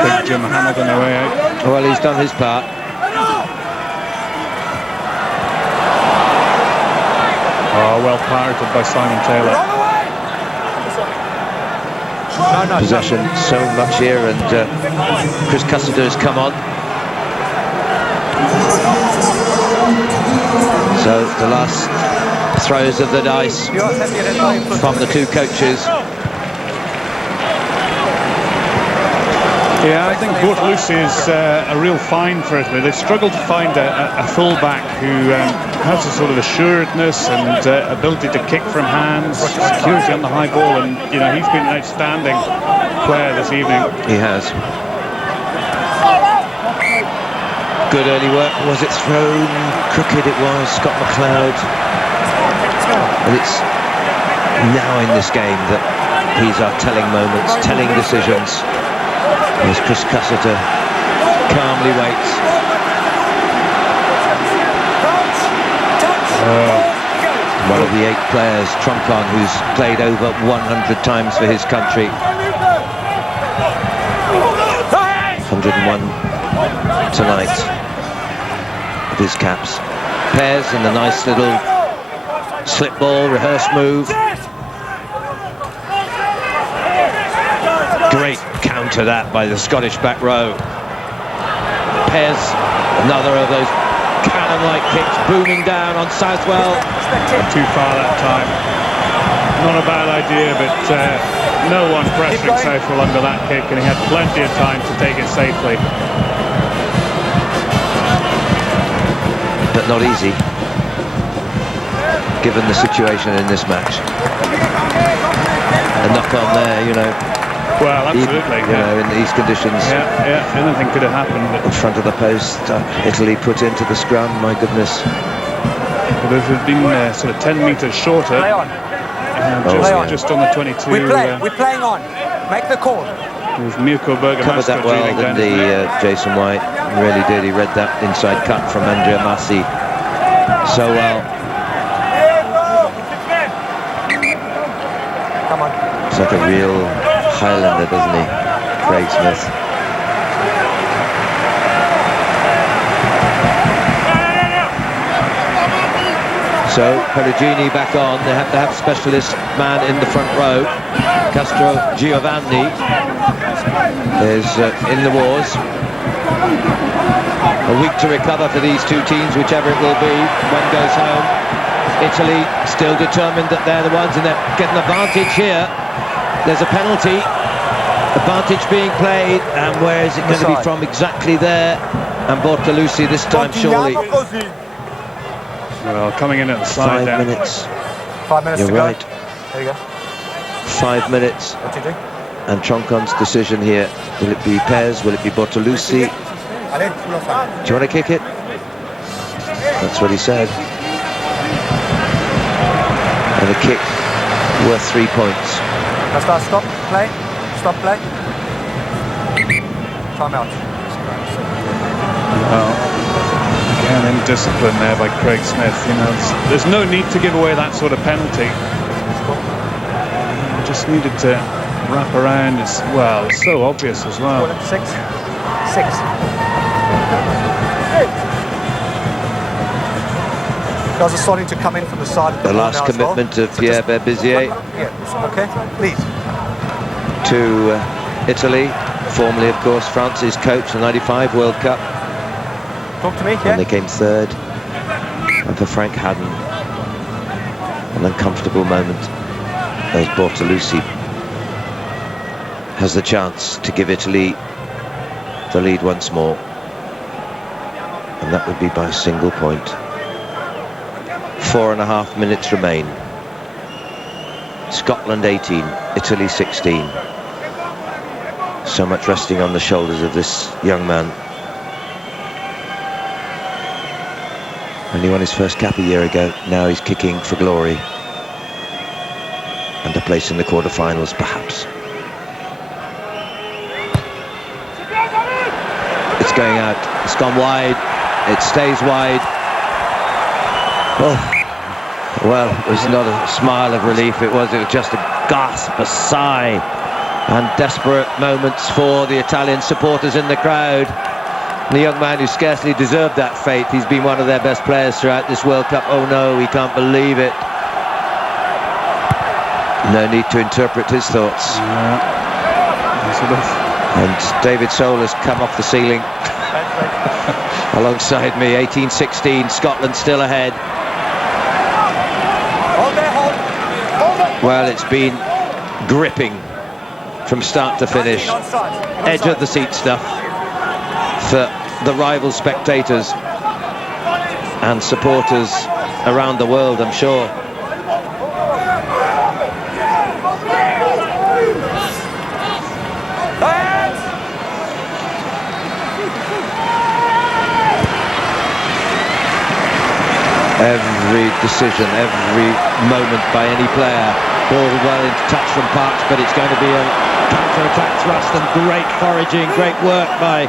Big Jim Hamilton away out. Well, he's done his part. Oh, well pirated by Simon Taylor. Possession so much here, and Chris Cussiter has come on. So the last throws of the dice from the two coaches. Yeah, I think Bortolussi is a real find for Italy. They've struggled to find a full-back who has a sort of assuredness and ability to kick from hands, security on the high ball, and you know, he's been an outstanding player this evening. He has. Good early work. Was it thrown? Crooked it was. Scott McLeod. And it's now in this game that these are telling moments, telling decisions. As Chris Cussiter calmly waits. of the 8 players, Troncon, who's played over 100 times for his country. 101 tonight of his caps. Pears in the nice little slip ball, rehearse move. Great counter that by the Scottish back row. Pears, another of those cannon-like kicks booming down on Southwell. Too far that time. Not a bad idea, but no one pressuring Southwell under that kick, and he had plenty of time to take it safely. But not easy, given the situation in this match. A knock on there, you know. Well, absolutely. You know, in these conditions. Yeah, anything could have happened. In front of the post, Italy put into the scrum, my goodness. But if it had been sort of 10 metres shorter, just on the 22. We're playing on. Make the call. It was Mirko Bergamasco covered that well, didn't he, Jason White? He really did. He read that inside cut from Andrea Massi so well. Come on. He's like a real Highlander, doesn't he, Craig Smith? So Perugini back on. They have to have specialist man in the front row. Castro Giovanni is in the wars. A week to recover for these two teams, whichever it will be. One goes home. Italy still determined that they're the ones, and they're getting advantage here. There's a penalty. Advantage being played, and where is it going to be from? Exactly there. And Bortolussi this time, surely. Well, coming in at the side 5 minutes. 5 minutes You're to go. right. There you go. 5 minutes. What do you do? And Troncon's decision here. Will it be Pez? Will it be Bortolussi? Do you want to kick it? That's what he said. And a kick worth 3 points. Let's start. Stop. Play. Stop play. Time out. Well, again, indiscipline there by Craig Smith. You know, there's no need to give away that sort of penalty. Just needed to wrap around. It's so obvious as well. 6. Guys are starting to come in from the side of the last commitment of Pierre Berbizier. Okay, please. To Italy, formerly, of course, France's coach, the '95 World Cup. Talk to me, And they came third. And for Frank Hadden, an uncomfortable moment as Bortolussi has the chance to give Italy the lead once more. And that would be by a single point. 4.5 minutes remain. Scotland 18, Italy 16. So much resting on the shoulders of this young man. When he won his first cap a year ago, now he's kicking for glory. And a place in the quarterfinals, perhaps. It's going out. It's gone wide. It stays wide. Oh. Well, it was not a smile of relief. It was just a gasp, a sigh, and desperate moments for the Italian supporters in the crowd. And the young man who scarcely deserved that fate. He's been one of their best players throughout this World Cup. Oh no, he can't believe it. No need to interpret his thoughts. And David Soul has come off the ceiling alongside me. 18-16, Scotland still ahead. Well, it's been gripping from start to finish. Edge of the seat stuff for the rival spectators and supporters around the world, I'm sure. Every decision, every moment by any player. Ball well into touch from Parks, but it's going to be a counter-attack thrust, and great foraging, great work by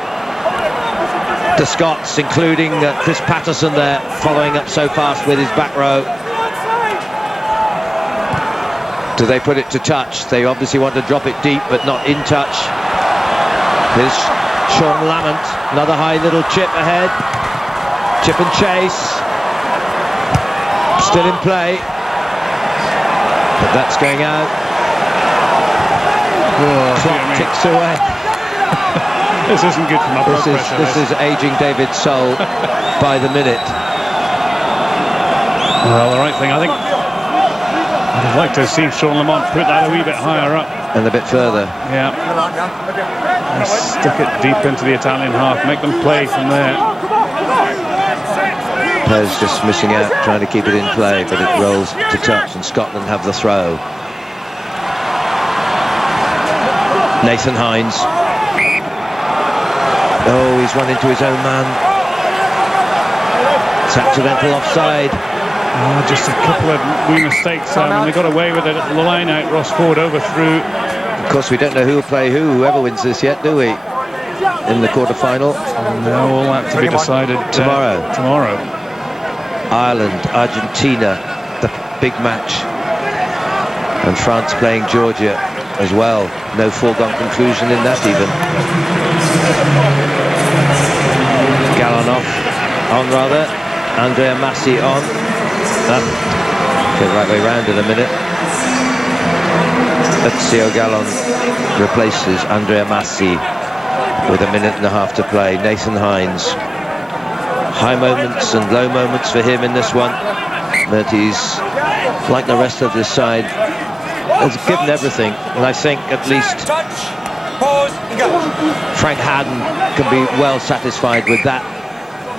the Scots, including Chris Patterson there, following up so fast with his back row. Do they put it to touch? They obviously want to drop it deep, but not in touch. Here's Sean Lamont, another high little chip ahead. Chip and chase. Still in play. But that's going out. Clock ticks away. This isn't good for my blood pressure. This is aging David Soul by the minute. Well, the right thing, I think. I'd like to see Sean Lamont put that a wee bit higher up. And a bit further. Yeah. And stick it deep into the Italian half. Make them play from there. Pez just missing out, trying to keep it in play, but it rolls to touch, and Scotland have the throw. Nathan Hines. Oh, he's run into his own man. It's accidental offside. Oh, just a couple of wee mistakes. They got away with it at the line out. Ross Ford overthrew. Of course, we don't know who will play whoever wins this yet, do we? In the quarter-final. No, all that to be decided tomorrow. Tomorrow. Ireland, Argentina, the big match. And France playing Georgia as well. No foregone conclusion in that even. Gallon on rather. Andrea Massi on. Go the right way round in a minute. Ezio Gallon replaces Andrea Massi with a minute and a half to play. Nathan Hines. High moments and low moments for him in this one. But he's, like the rest of this side, has given everything. And I think at least Frank Hadden can be well satisfied with that.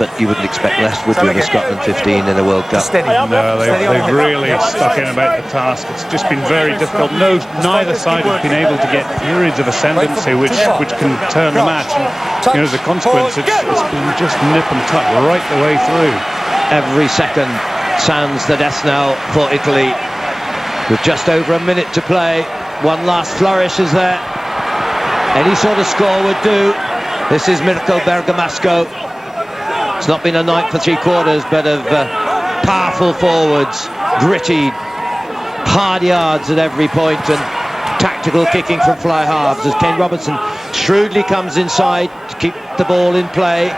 But you wouldn't expect less, would you, with Scotland 15 in a World Cup? No, they've really stuck in about the task. It's just been very difficult. Neither side has been able to get periods of ascendancy which can turn the match. And, as a consequence, it's been just nip and tuck right the way through. Every second sounds the death knell for Italy. With just over a minute to play, one last flourish is there. Any sort of score would do. This is Mirko Bergamasco. It's not been a night for three quarters, but of powerful forwards, gritty, hard yards at every point, and tactical kicking from fly halves as Kane Robertson shrewdly comes inside to keep the ball in play.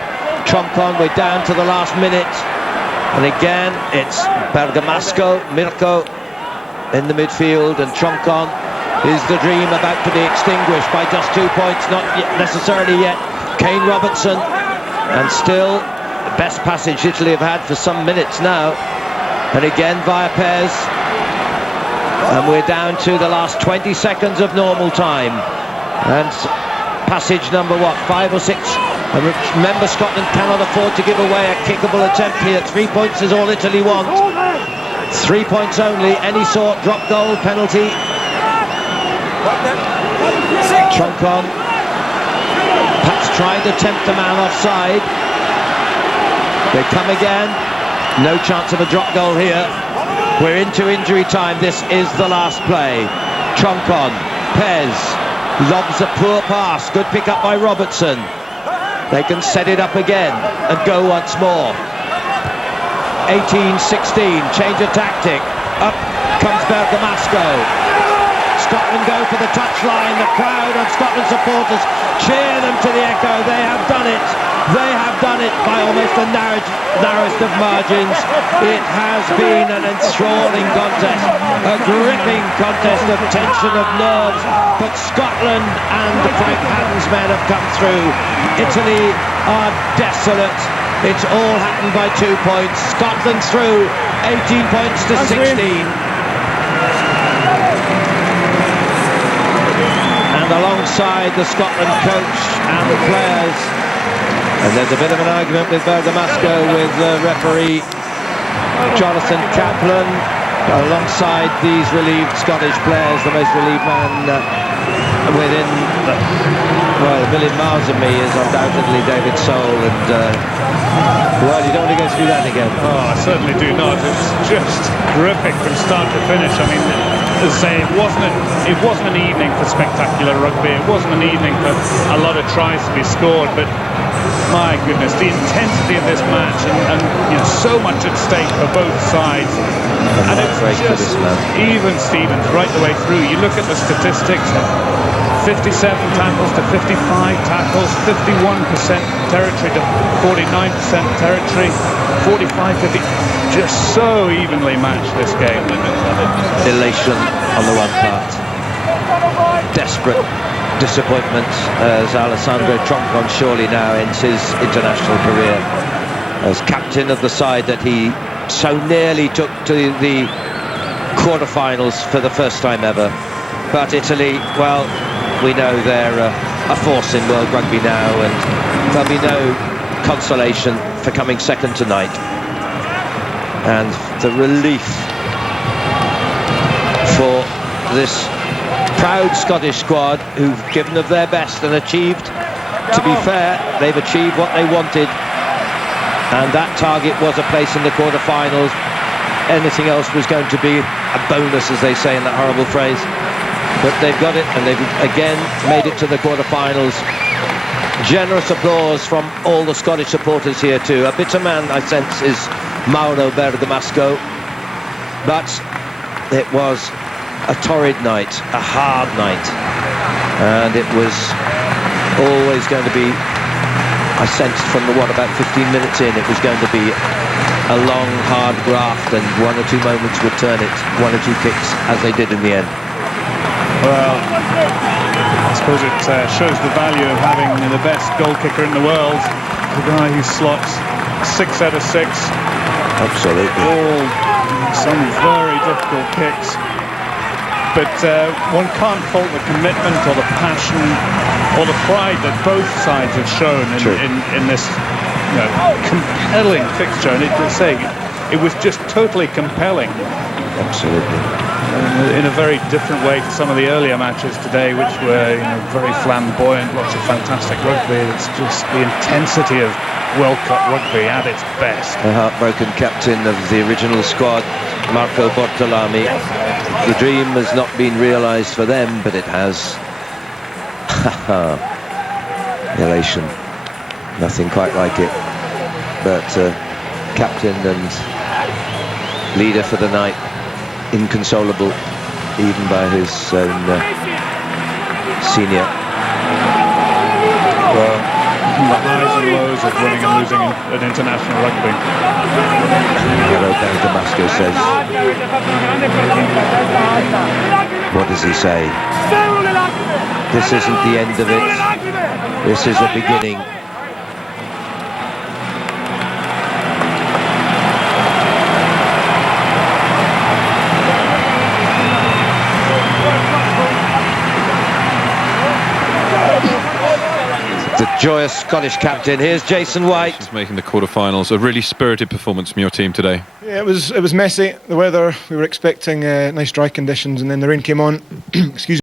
Troncon, we're down to the last minute. And again, it's Bergamasco, Mirko in the midfield, and Troncon is the dream about to be extinguished by just 2 points, not yet necessarily yet. Kane Robertson, and still the best passage Italy have had for some minutes now. And again via Pez. And we're down to the last 20 seconds of normal time. And passage number, 5 or 6? And remember, Scotland cannot afford to give away a kickable attempt here. 3 points is all Italy want. 3 points only, any sort, drop goal, penalty. Troncon, perhaps trying to tempt the man offside. They come again. No chance of a drop goal here. We're into injury time. This is the last play. Troncon, Pez, lobs a poor pass. Good pick up by Robertson. They can set it up again and go once more. 18-16, change of tactic. Up comes Bergamasco. Scotland go for the touchline. The crowd of Scotland supporters cheer them to the echo. They have done it. They have done it by almost the narrowest of margins. It has been an enthralling contest, a gripping contest of tension, of nerves. But Scotland and Frank Hadden's men have come through. Italy are desolate. It's all happened by 2 points. Scotland through, 18 points to 16. And alongside the Scotland coach and the players, and there's a bit of an argument with Bergamasco with referee Jonathan Kaplan, alongside these relieved Scottish players, the most relieved man within, well, a million miles of me is undoubtedly David Soul, and well, you don't want to go through that again. Oh, I certainly do not. It's just gripping from start to finish. I mean, as I say, it wasn't an evening for spectacular rugby. It wasn't an evening for a lot of tries to be scored, but my goodness, the intensity of this match, and you know, so much at stake for both sides. And it's just even Stevens right the way through. You look at the statistics, 57 tackles to 55 tackles, 51% territory to 49% territory, 45-50, just so evenly matched this game. Elation on the one part, desperate disappointment as Alessandro Troncon surely now ends his international career as captain of the side that he so nearly took to the quarterfinals for the first time ever. But Italy, well, we know they're a force in world rugby now, and there'll be no consolation for coming second tonight. And the relief for this proud Scottish squad who've given of their best and achieved, to be fair, they've achieved what they wanted, and that target was a place in the quarterfinals. Anything else was going to be a bonus, as they say in that horrible phrase. But they've got it, and they've again made it to the quarterfinals. Generous applause from all the Scottish supporters here too. A bitter man, I sense, is Mauro Bergamasco, but it was a torrid night, a hard night, and it was always going to be, I sensed from about 15 minutes in, it was going to be a long, hard graft, and one or two moments would turn it, one or two kicks, as they did in the end. Well, I suppose it shows the value of having the best goal kicker in the world, the guy who slots 6 out of 6. Absolutely. All some very difficult kicks. But one can't fault the commitment or the passion or the pride that both sides have shown in this compelling fixture. And it was just totally compelling. Absolutely. In a very different way to some of the earlier matches today, which were very flamboyant, lots of fantastic rugby. It's just the intensity of World Cup rugby at its best. The heartbroken captain of the original squad, Marco Bortolami. The dream has not been realised for them, but it has. Elation. Nothing quite like it. But captain and leader for the night, inconsolable even by his own senior. Well, the highs and lows of winning and losing at international rugby. Damasco says, what does he say? This isn't the end of it. This is the beginning. The joyous Scottish captain. Here's Jason White. He's making the quarterfinals. A really spirited performance from your team today. Yeah, it was messy. The weather, we were expecting nice dry conditions, and then the rain came on. Excuse me.